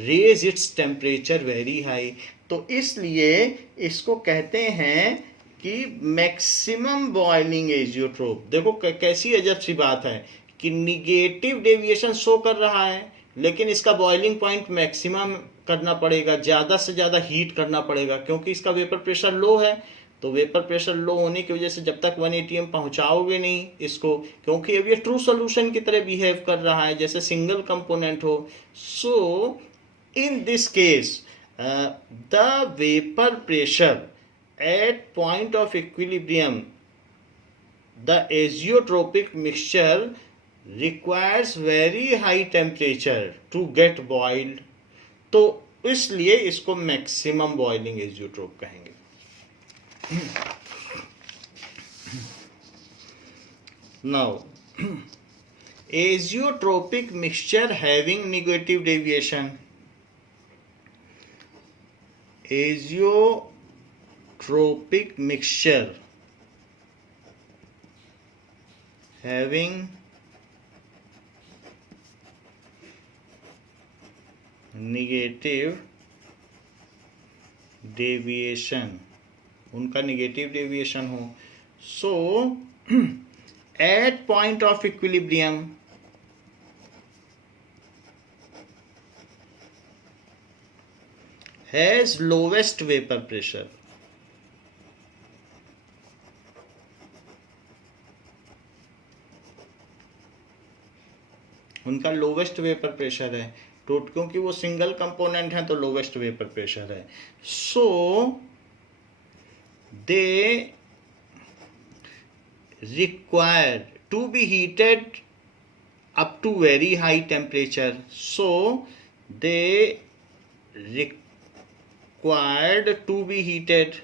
raise its temperature very high। तो इसलिए इसको कहते हैं कि मैक्सिमम बॉइलिंग एजियोट्रोप। देखो कैसी अजब सी बात है कि निगेटिव डेविएशन शो कर रहा है लेकिन इसका बॉइलिंग पॉइंट मैक्सिमम करना पड़ेगा, ज़्यादा से ज़्यादा हीट करना पड़ेगा, क्योंकि इसका वेपर प्रेशर लो है। तो वेपर प्रेशर लो होने की वजह से जब तक 1 atm पहुंचाओगे नहीं इसको, क्योंकि अब ये ट्रू सॉल्यूशन की तरह बिहेव कर रहा है जैसे सिंगल कंपोनेंट हो। So in this case the vapour pressure at point of equilibrium the azeotropic mixture requires very high temperature to get boiled। तो इसलिए इसको मैक्सिमम बॉइलिंग एजियोट्रोप कहेंगे। Now azeotropic mixture having negative deviation, azeotropic mixture having negative deviation, उनका negative deviation हो। So at point of equilibrium has lowest vapour pressure, उनका lowest vapour pressure है, तो क्योंकि वो सिंगल कंपोनेंट है तो लोवेस्ट वेपर प्रेशर है। सो they require to be heated up to very high temperature, so they required to be heated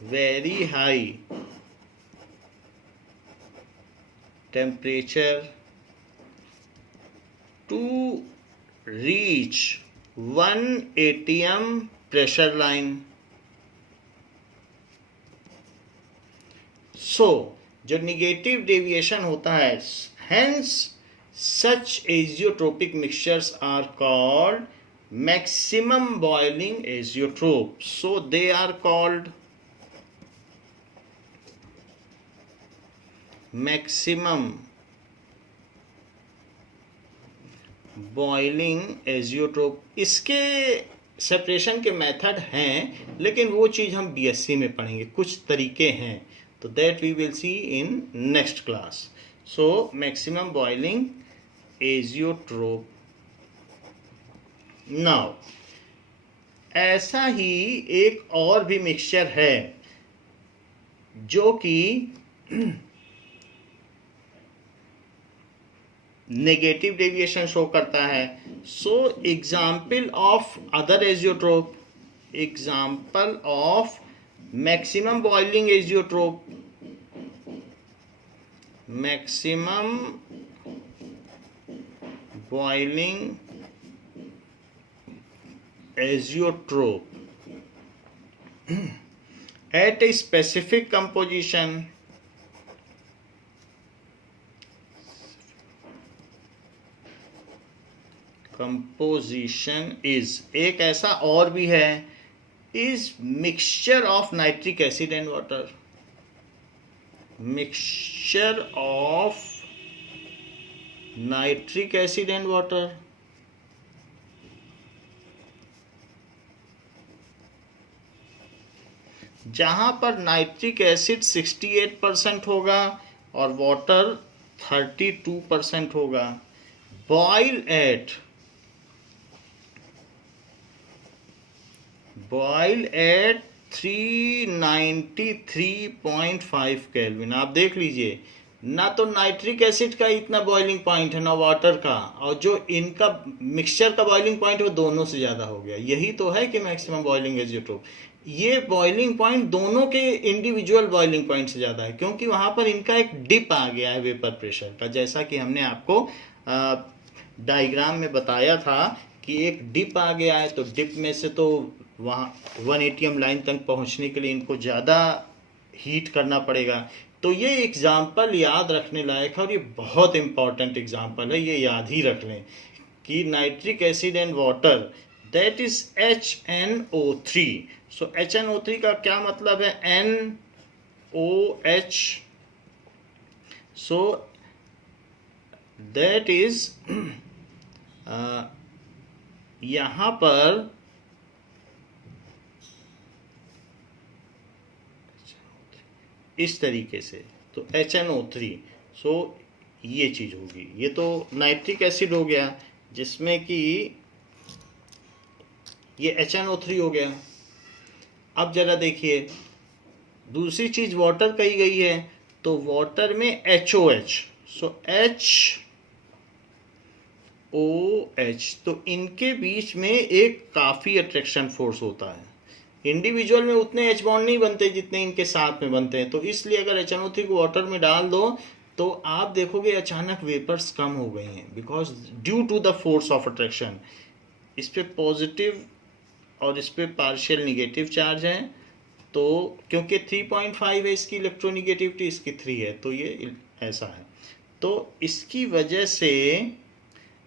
very high temperature to reach 1 atm pressure line। सो जो negative deviation होता है, hence such azeotropic mixtures are called maximum boiling azeotrope. So they are called maximum boiling azeotrope. इसके separation के method हैं, लेकिन वो चीज़ हम BSc में पढ़ेंगे, कुछ तरीके हैं, तो that we will see in next class. So maximum boiling azeotrope. Now ऐसा ही एक और भी मिक्सचर है जो कि नेगेटिव डेविएशन शो करता है। So example of other azeotrope, example of maximum boiling azeotrope, maximum boiling azeotrope at a specific composition, composition is, एक ऐसा और भी है, is mixture of nitric acid and water, mixture of nitric acid and water। जहां पर nitric acid 68% होगा और water 32% होगा। Boil at 393.5 kelvin. आप देख लीजिए, ना तो नाइट्रिक एसिड का इतना बॉइलिंग पॉइंट है ना वाटर का, और जो इनका मिक्सचर का बॉइलिंग पॉइंट है वो दोनों से ज़्यादा हो गया। यही तो है कि मैक्सिमम बॉइलिंग एजियोट्रोप, ये बॉइलिंग पॉइंट दोनों के इंडिविजुअल बॉइलिंग पॉइंट से ज़्यादा है, क्योंकि वहाँ पर इनका एक डिप आ गया है वेपर प्रेशर का, जैसा कि हमने आपको डायग्राम में बताया था कि एक डिप आ गया है। तो डिप में से तो वहाँ 1 atm लाइन तक पहुँचने के लिए इनको ज़्यादा हीट करना पड़ेगा। तो ये एग्जाम्पल याद रखने लायक है और ये बहुत इंपॉर्टेंट एग्जाम्पल है, ये याद ही रख लें कि nitric acid and water that is HNO3। So HNO3 का क्या मतलब है? N OH. So that is यहाँ पर इस तरीके से, तो HNO3, सो ये चीज़ होगी। ये तो नाइट्रिक एसिड हो गया जिसमें कि ये HNO3 हो गया। अब जरा देखिए दूसरी चीज़ वाटर कही गई है, तो वाटर में HOH, सो HOH, तो इनके बीच में एक काफ़ी अट्रैक्शन फोर्स होता है। इंडिविजुअल में उतने H बॉन्ड नहीं बनते जितने इनके साथ में बनते हैं, तो इसलिए अगर HNO3 को वाटर में डाल दो तो आप देखोगे अचानक वेपर्स कम हो गई हैं, because due to the force of attraction. इस पे पॉजिटिव और इस पे पार्शियल निगेटिव चार्ज है, तो क्योंकि 3.5 है इसकी इलेक्ट्रोनिगेटिविटी, इसकी 3 है, तो ये ऐसा है। तो इसकी वजह से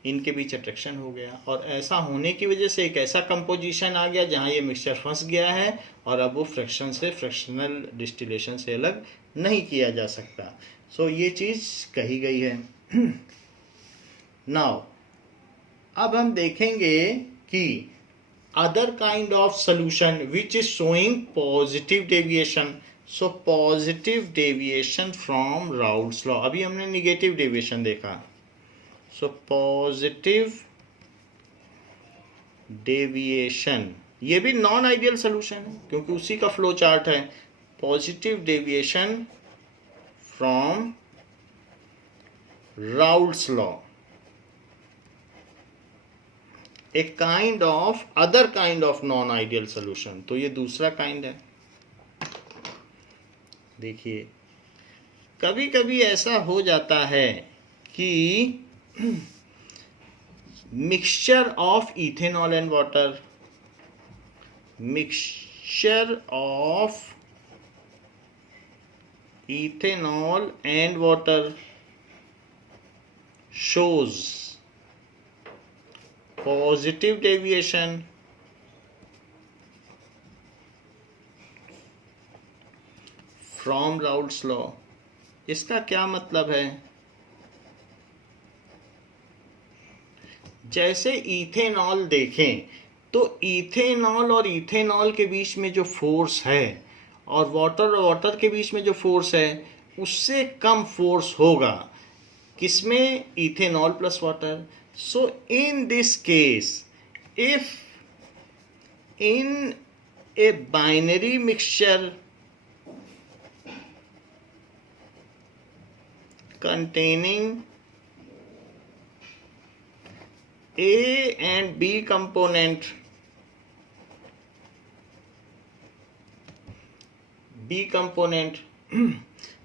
इनके बीच अट्रैक्शन हो गया, और ऐसा होने की वजह से एक ऐसा कंपोजिशन आ गया जहाँ ये मिक्सचर फंस गया है और अब वो फ्रैक्शन से, फ्रैक्शनल डिस्टिलेशन से अलग नहीं किया जा सकता। सो ये चीज़ कही गई है। नाउ अब हम देखेंगे कि other kind of solution which is showing positive deviation. So positive deviation from Raoult's law. अभी हमने निगेटिव डेविएशन देखा, सो पॉजिटिव डेविएशन, ये भी नॉन आइडियल सोल्यूशन है क्योंकि उसी का फ्लो चार्ट है। Positive deviation from Raoult's law, a kind of other kind of non ideal solution, तो ये दूसरा काइंड है। देखिए कभी कभी ऐसा हो जाता है कि mixture of ethanol and water, mixture of ethanol and water shows positive deviation from Raoult's law। इसका क्या मतलब है? जैसे इथेनॉल देखें तो इथेनॉल और इथेनॉल के बीच में जो फोर्स है और वाटर के बीच में जो फोर्स है उससे कम फोर्स होगा किसमें? Ethanol plus water. So in this case if in a binary mixture containing A and B component,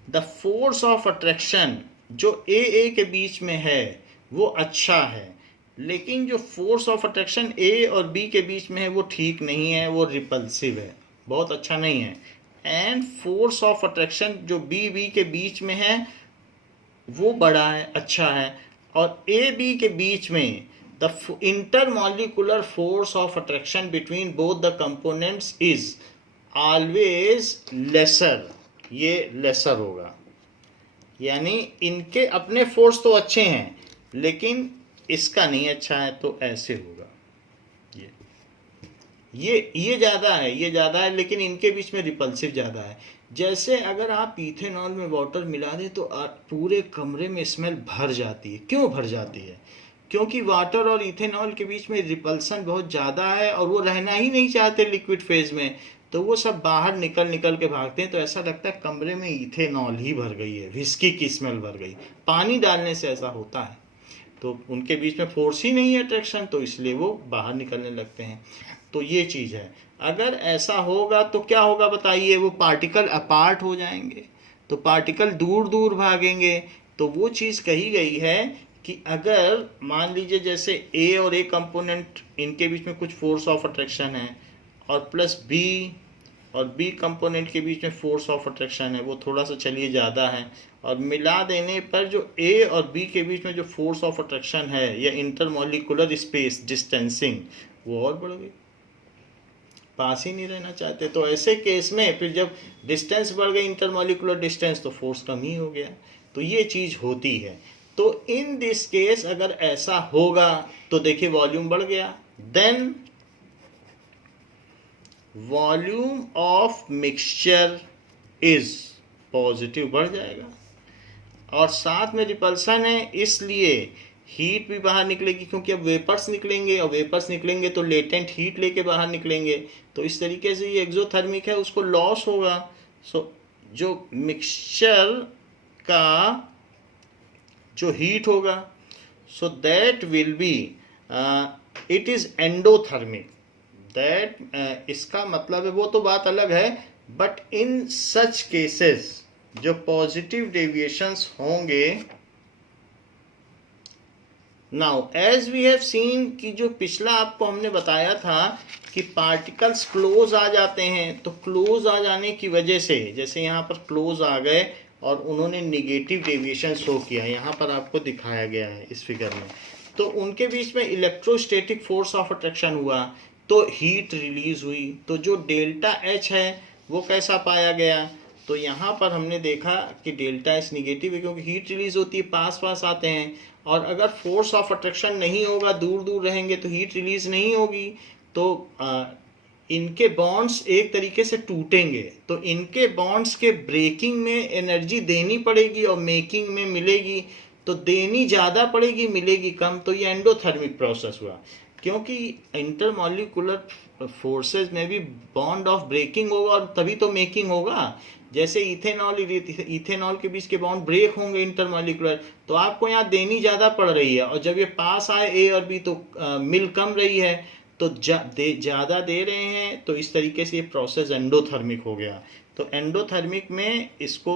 the force of attraction जो A के बीच में है वो अच्छा है, लेकिन जो फोर्स ऑफ अट्रैक्शन A और B के बीच में है वो ठीक नहीं है, वो रिपल्सिव है, बहुत अच्छा नहीं है। एंड फोर्स ऑफ अट्रैक्शन जो B के बीच में है वो बड़ा है, अच्छा है। और AB के बीच में the intermolecular force of attraction between both the components is always lesser, ये लेसर होगा। यानी इनके अपने फोर्स तो अच्छे हैं लेकिन इसका नहीं अच्छा है, तो ऐसे होगा। ये ज़्यादा है, ये ज़्यादा है, लेकिन इनके बीच में रिपल्सिव ज़्यादा है। जैसे अगर आप इथेनॉल में वाटर मिला दें तो पूरे कमरे में स्मेल भर जाती है। क्यों भर जाती है? क्योंकि वाटर और इथेनॉल के बीच में रिपल्सन बहुत ज़्यादा है और वो रहना ही नहीं चाहते लिक्विड फेज में, तो वो सब बाहर निकल के भागते हैं। तो ऐसा लगता है कमरे में इथेनॉल ही भर गई है, विस्की की स्मेल भर गई। पानी डालने से ऐसा होता है, तो उनके बीच में फोर्स ही नहीं है अट्रैक्शन, तो इसलिए वो बाहर निकलने लगते हैं। तो ये चीज़ है। अगर ऐसा होगा तो क्या होगा बताइए? वो पार्टिकल अपार्ट हो जाएंगे, तो पार्टिकल दूर दूर भागेंगे। तो वो चीज़ कही गई है कि अगर मान लीजिए जैसे ए और ए कंपोनेंट इनके बीच में कुछ फोर्स ऑफ अट्रैक्शन है और प्लस बी और बी कंपोनेंट के बीच में फोर्स ऑफ अट्रैक्शन है, वो थोड़ा सा चलिए ज़्यादा है, और मिला देने पर जो ए और बी के बीच में जो फोर्स ऑफ अट्रैक्शन है या इंटरमॉलिक्यूलर स्पेस डिस्टेंसिंग वो और बढ़ गई। पास ही नहीं रहना चाहते। तो ऐसे केस में फिर जब डिस्टेंस बढ़ गई, इंटरमॉलिक्यूलर डिस्टेंस, तो फोर्स कम ही हो गया। तो ये चीज़ होती है। तो इन दिस केस अगर ऐसा होगा तो देखिए वॉल्यूम बढ़ गया, then volume of mixture is positive, बढ़ जाएगा। और साथ में रिपल्सन है, इसलिए हीट भी बाहर निकलेगी, क्योंकि अब वेपर्स निकलेंगे और वेपर्स निकलेंगे तो लेटेंट हीट लेके बाहर निकलेंगे। तो इस तरीके से ये एक्सोथर्मिक है, उसको लॉस होगा। सो जो मिक्सचर का जो हीट होगा, so that will be it is endothermic. That इसका मतलब है, वो तो बात अलग है, बट इन सच केसेस जो पॉजिटिव डेविएशंस होंगे, now as we have seen कि जो पिछला आपको हमने बताया था कि पार्टिकल्स क्लोज आ जाते हैं, तो क्लोज आ जाने की वजह से, जैसे यहाँ पर क्लोज आ गए और उन्होंने निगेटिव डेविएशन शो किया, यहाँ पर आपको दिखाया गया है इस फिगर में, तो उनके बीच में इलेक्ट्रोस्टैटिक फोर्स ऑफ अट्रैक्शन हुआ, तो हीट रिलीज हुई। तो जो डेल्टा एच है वो कैसा पाया गया, तो यहाँ पर हमने देखा कि डेल्टा एच निगेटिव है, क्योंकि हीट रिलीज होती है, पास पास आते हैं। और अगर फोर्स ऑफ अट्रैक्शन नहीं होगा, दूर दूर रहेंगे, तो हीट रिलीज नहीं होगी, तो इनके बॉन्ड्स एक तरीके से टूटेंगे। तो इनके बॉन्ड्स के ब्रेकिंग में एनर्जी देनी पड़ेगी और मेकिंग में मिलेगी, तो देनी ज़्यादा पड़ेगी, मिलेगी कम। तो ये एंडोथर्मिक प्रोसेस हुआ, क्योंकि इंटरमॉलिक्यूलर फोर्सेस में भी बॉन्ड ऑफ ब्रेकिंग होगा और तभी तो मेकिंग होगा। जैसे इथेनॉल के बीच के बॉन्ड ब्रेक होंगे इंटरमॉलिक्यूलर, तो आपको यहाँ देनी ज़्यादा पड़ रही है, और जब ये पास आए ए और बी, तो मिल कम रही है, तो ज़्यादा दे रहे हैं। तो इस तरीके से ये प्रोसेस एंडोथर्मिक हो गया। तो एंडोथर्मिक में इसको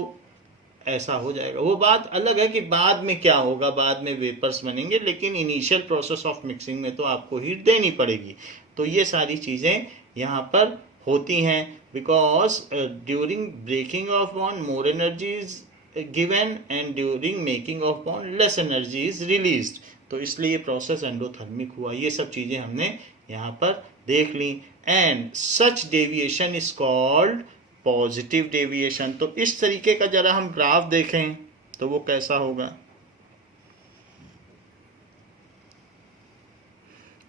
ऐसा हो जाएगा। वो बात अलग है कि बाद में क्या होगा, बाद में वेपर्स बनेंगे, लेकिन इनिशियल प्रोसेस ऑफ मिक्सिंग में तो आपको हीट देनी पड़ेगी। तो ये सारी चीज़ें यहाँ पर होती हैं, because during breaking of bond more energy is given and during making of bond less energy is released. तो इसलिए ये प्रोसेस एंडोथर्मिक हुआ। ये सब चीज़ें हमने यहाँ पर देख ली, and such deviation is called positive deviation. तो इस तरीके का जरा हम ग्राफ देखें तो वो कैसा होगा।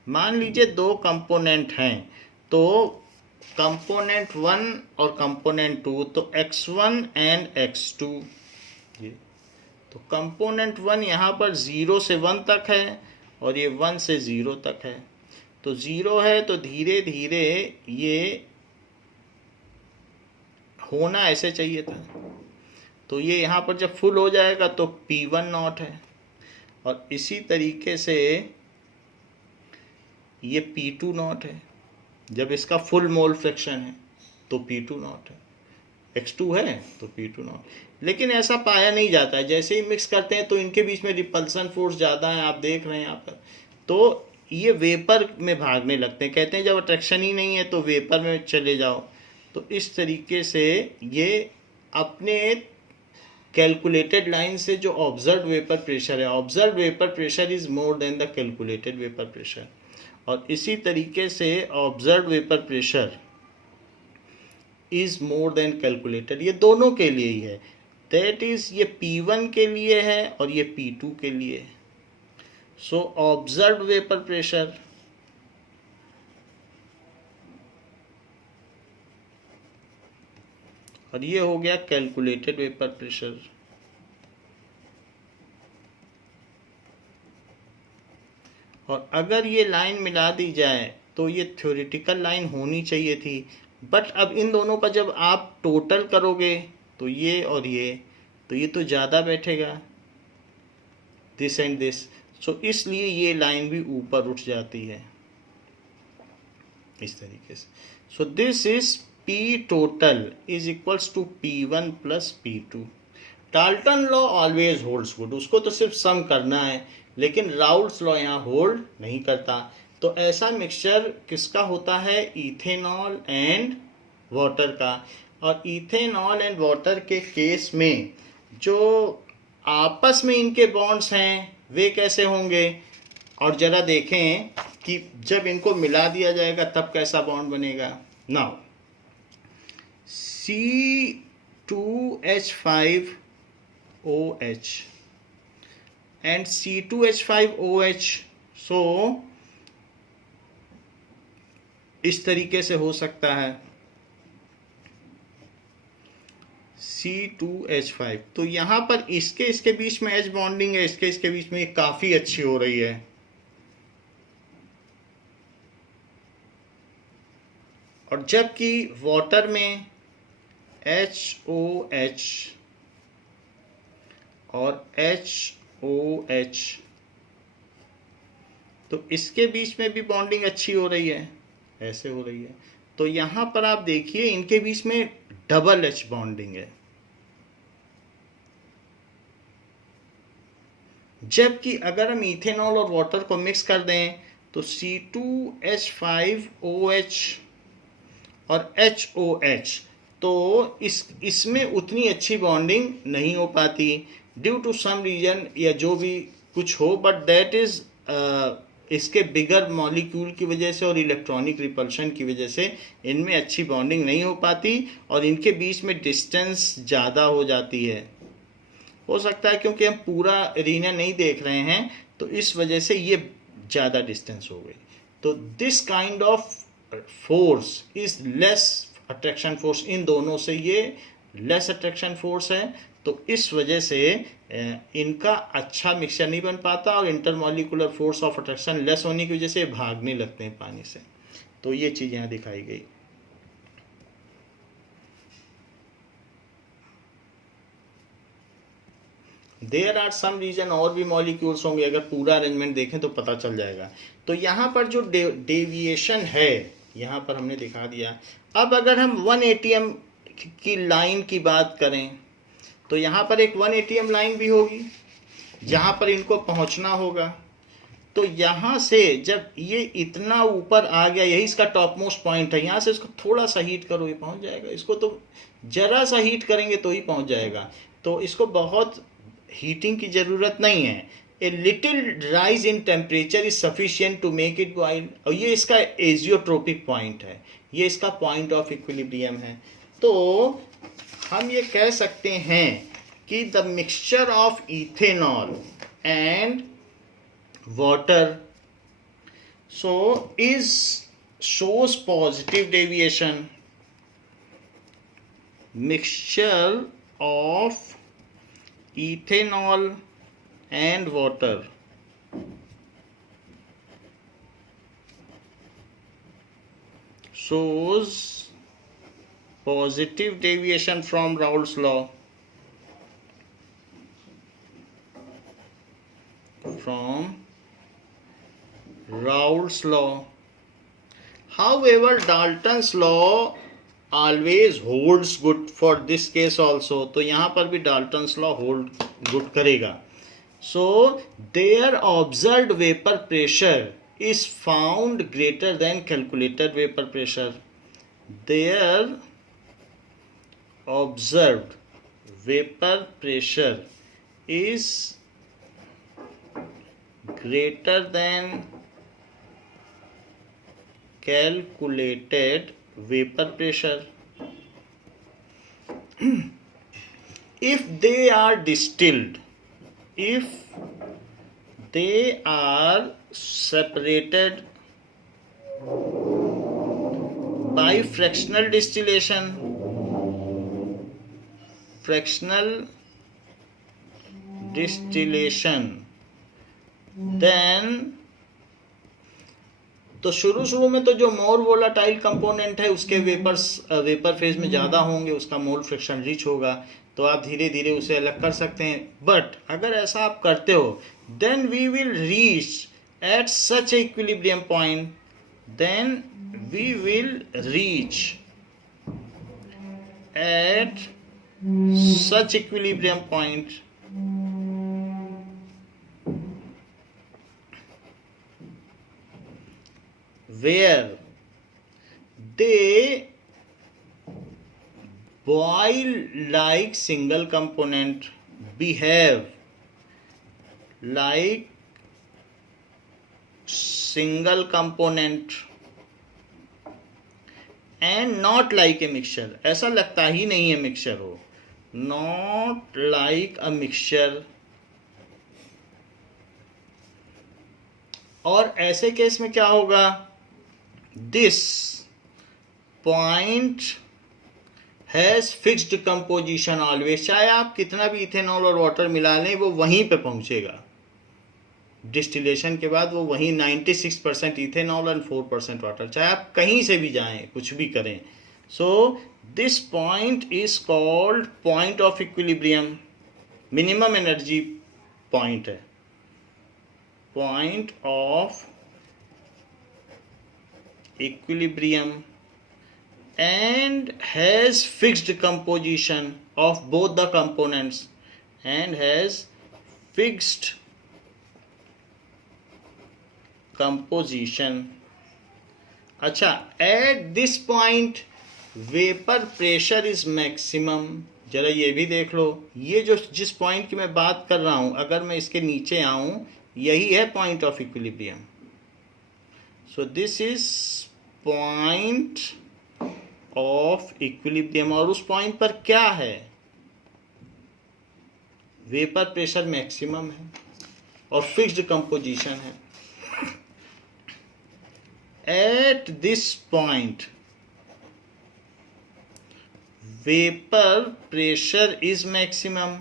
मान लीजिए दो कंपोनेंट हैं, तो कंपोनेंट 1 और कंपोनेंट 2, तो x1 एंड x2। ये तो कंपोनेंट 1 यहाँ पर 0 से 1 तक है और ये 1 से 0 तक है। तो 0 है तो धीरे धीरे ये होना ऐसे चाहिए था। तो ये यहाँ पर जब फुल हो जाएगा तो P1 नॉट है, और इसी तरीके से ये P2 नॉट है। जब इसका फुल मोल फ्रैक्शन है तो P2 नॉट है, X2 है तो P2 नॉट। लेकिन ऐसा पाया नहीं जाता है। जैसे ही मिक्स करते हैं तो इनके बीच में रिपल्सन फोर्स ज़्यादा है, आप देख रहे हैं यहाँ पर। तो ये वेपर में भागने लगते हैं। कहते हैं जब अट्रैक्शन ही नहीं है तो वेपर में चले जाओ। तो इस तरीके से ये अपने कैलकुलेटेड लाइन से जो ऑब्जर्व वेपर प्रेशर है, observe vapour pressure is more than the calculated vapour pressure, और इसी तरीके से observe vapour pressure is more than calculated. ये दोनों के लिए ही है। दैट इज ये P1 के लिए है और ये P2 के लिए है। सो ऑब्जर्व वेपर प्रेशर और ये हो गया कैलकुलेटेड वेपर प्रेशर। और अगर ये लाइन मिला दी जाए तो ये थ्योरेटिकल लाइन होनी चाहिए थी, बट अब इन दोनों का जब आप टोटल करोगे तो ये और ये, तो ये तो ज़्यादा बैठेगा, दिस एंड दिस। सो इसलिए ये लाइन भी ऊपर उठ जाती है इस तरीके से। सो this is P total is equals to P1 plus P2। Dalton law always holds good, उसको तो सिर्फ सम करना है, लेकिन राउल्ट्स लॉ यहाँ होल्ड नहीं करता। तो ऐसा मिक्सचर किसका होता है, इथेनॉल एंड वाटर का। और इथेनॉल एंड वाटर के केस में जो आपस में इनके बॉन्ड्स हैं वे कैसे होंगे, और जरा देखें कि जब इनको मिला दिया जाएगा तब कैसा बॉन्ड बनेगा। Now C2H5OH and C2H5OH, so इस तरीके से हो सकता है C2H5। तो यहां पर इसके बीच में H बॉन्डिंग है, इसके बीच में काफी अच्छी हो रही है। और जबकि वाटर में HOH और HOH, तो इसके बीच में भी बॉन्डिंग अच्छी हो रही है, ऐसे हो रही है। तो यहां पर आप देखिए इनके बीच में डबल H बॉन्डिंग है। जबकि अगर हम इथेनॉल और वाटर को मिक्स कर दें तो C2H5OH और HOH, तो इसमें उतनी अच्छी बॉन्डिंग नहीं हो पाती ड्यू टू सम रीजन या जो भी कुछ हो, बट दैट इज इसके बिगर मॉलिक्यूल की वजह से और इलेक्ट्रॉनिक रिपल्शन की वजह से इनमें अच्छी बॉन्डिंग नहीं हो पाती और इनके बीच में डिस्टेंस ज़्यादा हो जाती है। हो सकता है क्योंकि हम पूरा एरिना नहीं देख रहे हैं तो इस वजह से ये ज़्यादा डिस्टेंस हो गई। तो this kind of force is less attraction force, इन दोनों से ये लेस अट्रैक्शन फोर्स है। तो इस वजह से इनका अच्छा मिक्सचर नहीं बन पाता और intermolecular force of attraction less होने की वजह से भागने लगते हैं पानी से। तो ये चीज़ यहाँ दिखाई गई। देयर आर सम रीजन, और भी मॉलिक्यूल्स होंगे, अगर पूरा अरेंजमेंट देखें तो पता चल जाएगा। तो यहाँ पर जो डेविएशन है यहाँ पर हमने दिखा दिया। अब अगर हम 1 ATM की लाइन की बात करें तो यहाँ पर एक 1 ATM लाइन भी होगी जहाँ पर इनको पहुँचना होगा। तो यहाँ से जब ये इतना ऊपर आ गया, यही इसका टॉप मोस्ट पॉइंट है, यहाँ से इसको थोड़ा सा हीट करो ये पहुँच जाएगा। इसको तो जरा सा हीट करेंगे तो ही पहुँच जाएगा। तो इसको बहुत हीटिंग की ज़रूरत नहीं है। A little rise in temperature is sufficient to make it boil. और ये इसका एजियोट्रोपिक पॉइंट है, ये इसका पॉइंट ऑफ इक्विलिब्रियम है। तो हम ये कह सकते हैं कि the mixture of ethanol and water so is shows positive deviation. Mixture of ethanol and water shows positive deviation from Raoult's law. From Raoult's law. However, Dalton's law always holds good for this case also. तो यहाँ पर भी Dalton's law hold good करेगा. So their observed vapor pressure is found greater than calculated vapor pressure. Their observed vapor pressure is greater than calculated vapor pressure. If they are distilled, if they are separated by fractional distillation, then तो शुरू में तो जो मोर volatile component है उसके vapour phase में ज़्यादा होंगे, उसका मोल फ्रिक्शन रिच होगा, तो आप धीरे धीरे उसे अलग कर सकते हैं। बट अगर ऐसा आप करते हो then we will reach at such equilibrium point, then we will reach at such equilibrium point where they boil like single component, behave like single component, and not like a mixture, ऐसा लगता ही नहीं है mixture हो, not like a mixture. और ऐसे case में क्या होगा, this point has fixed composition always, चाहे आप कितना भी इथेनॉल और वाटर मिला लें वो वहीं पे पहुंचेगा, डिस्टिलेशन के बाद वो वहीं 96% इथेनॉल एंड 4% वाटर, चाहे आप कहीं से भी जाएं कुछ भी करें। So this point is called point of equilibrium, minimum energy point है, point of equilibrium and has fixed composition of both the components and has fixed composition। अच्छा, at this point vapor pressure is maximum। जरा ये भी देख लो, ये जो जिस point की मैं बात कर रहा हूं, अगर मैं इसके नीचे आऊं, यही है point of equilibrium. So this is point of equilibrium, और उस पॉइंट पर क्या है, वेपर प्रेशर मैक्सिमम है और फिक्स्ड कंपोजिशन है। At this point vapour pressure is maximum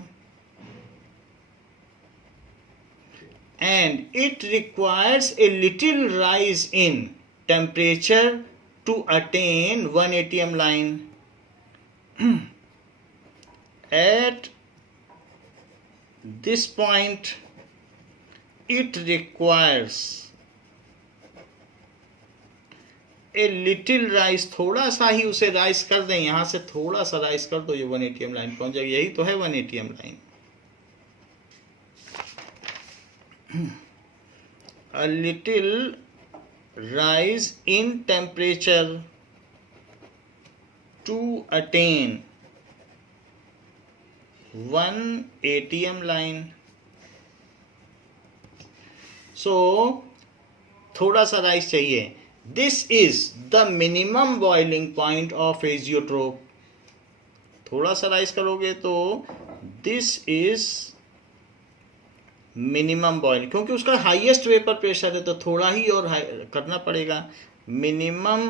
and it requires a little rise in temperature to attain 1 atm line। At this point it requires a little rise, थोड़ा सा ही उसे rise कर दें, यहां से थोड़ा सा राइज कर दो, ये 1 atm लाइन पहुंच जाएगी, यही तो है 1 atm line. A little rise in temperature to attain 1 atm line। So थोड़ा सा राइज चाहिए। This is the minimum boiling point of azeotrope। थोड़ा सा राइज करोगे तो this is मिनिमम बॉइलिंग, क्योंकि उसका हाईएस्ट वेपर प्रेशर है तो थोड़ा ही और करना पड़ेगा। Minimum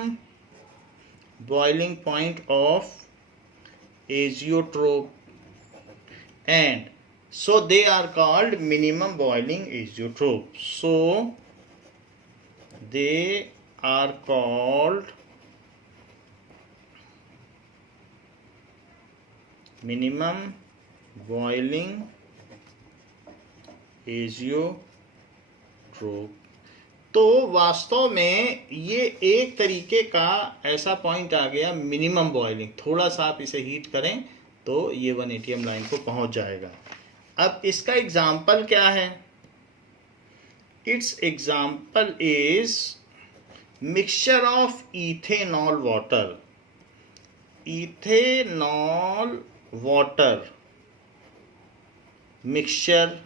boiling point of azeotrope and so they are called minimum boiling azeotrope. So they are called minimum boiling azeotrope. तो वास्तव में ये एक तरीके का ऐसा पॉइंट आ गया मिनिमम बॉइलिंग, थोड़ा सा आप इसे हीट करें तो ये 1 atm लाइन को पहुंच जाएगा। अब इसका एग्जाम्पल क्या है, it's example is mixture of ethanol water, ethanol water mixture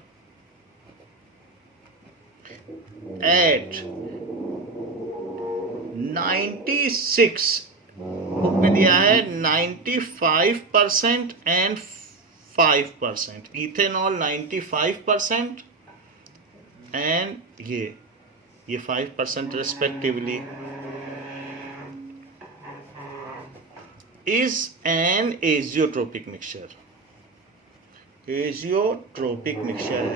at 96 book में दिया है 95% एंड 5%, इथेनॉल 95% एंड ये 5% respectively is an azeotropic mixture, azeotropic mixture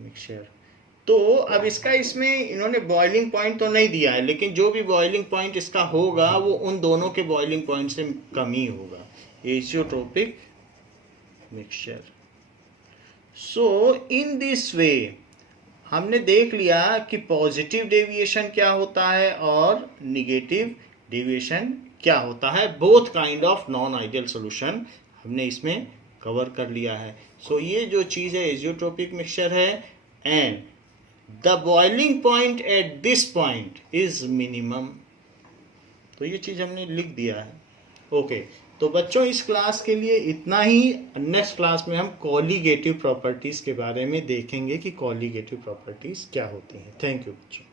mixture. तो अब इसका इसमें इन्होंने बॉइलिंग पॉइंट तो नहीं दिया है, लेकिन जो भी बॉइलिंग पॉइंट इसका होगा वो उन दोनों के बॉइलिंग पॉइंट से कम ही होगा, एजियोट्रोपिक mixture. So in this way हमने देख लिया कि पॉजिटिव डेविएशन क्या होता है और निगेटिव डेविएशन क्या होता है। Both kind of non ideal solution हमने इसमें कवर कर लिया है। सो ये जो चीज़ है एजियोट्रोपिक मिक्सचर है and the boiling point at this point is minimum. तो ये चीज़ हमने लिख दिया है। ओके, तो बच्चों इस क्लास के लिए इतना ही। नेक्स्ट क्लास में हम कॉलीगेटिव प्रॉपर्टीज़ के बारे में देखेंगे कि कॉलीगेटिव प्रॉपर्टीज़ क्या होती हैं। थैंक यू बच्चों।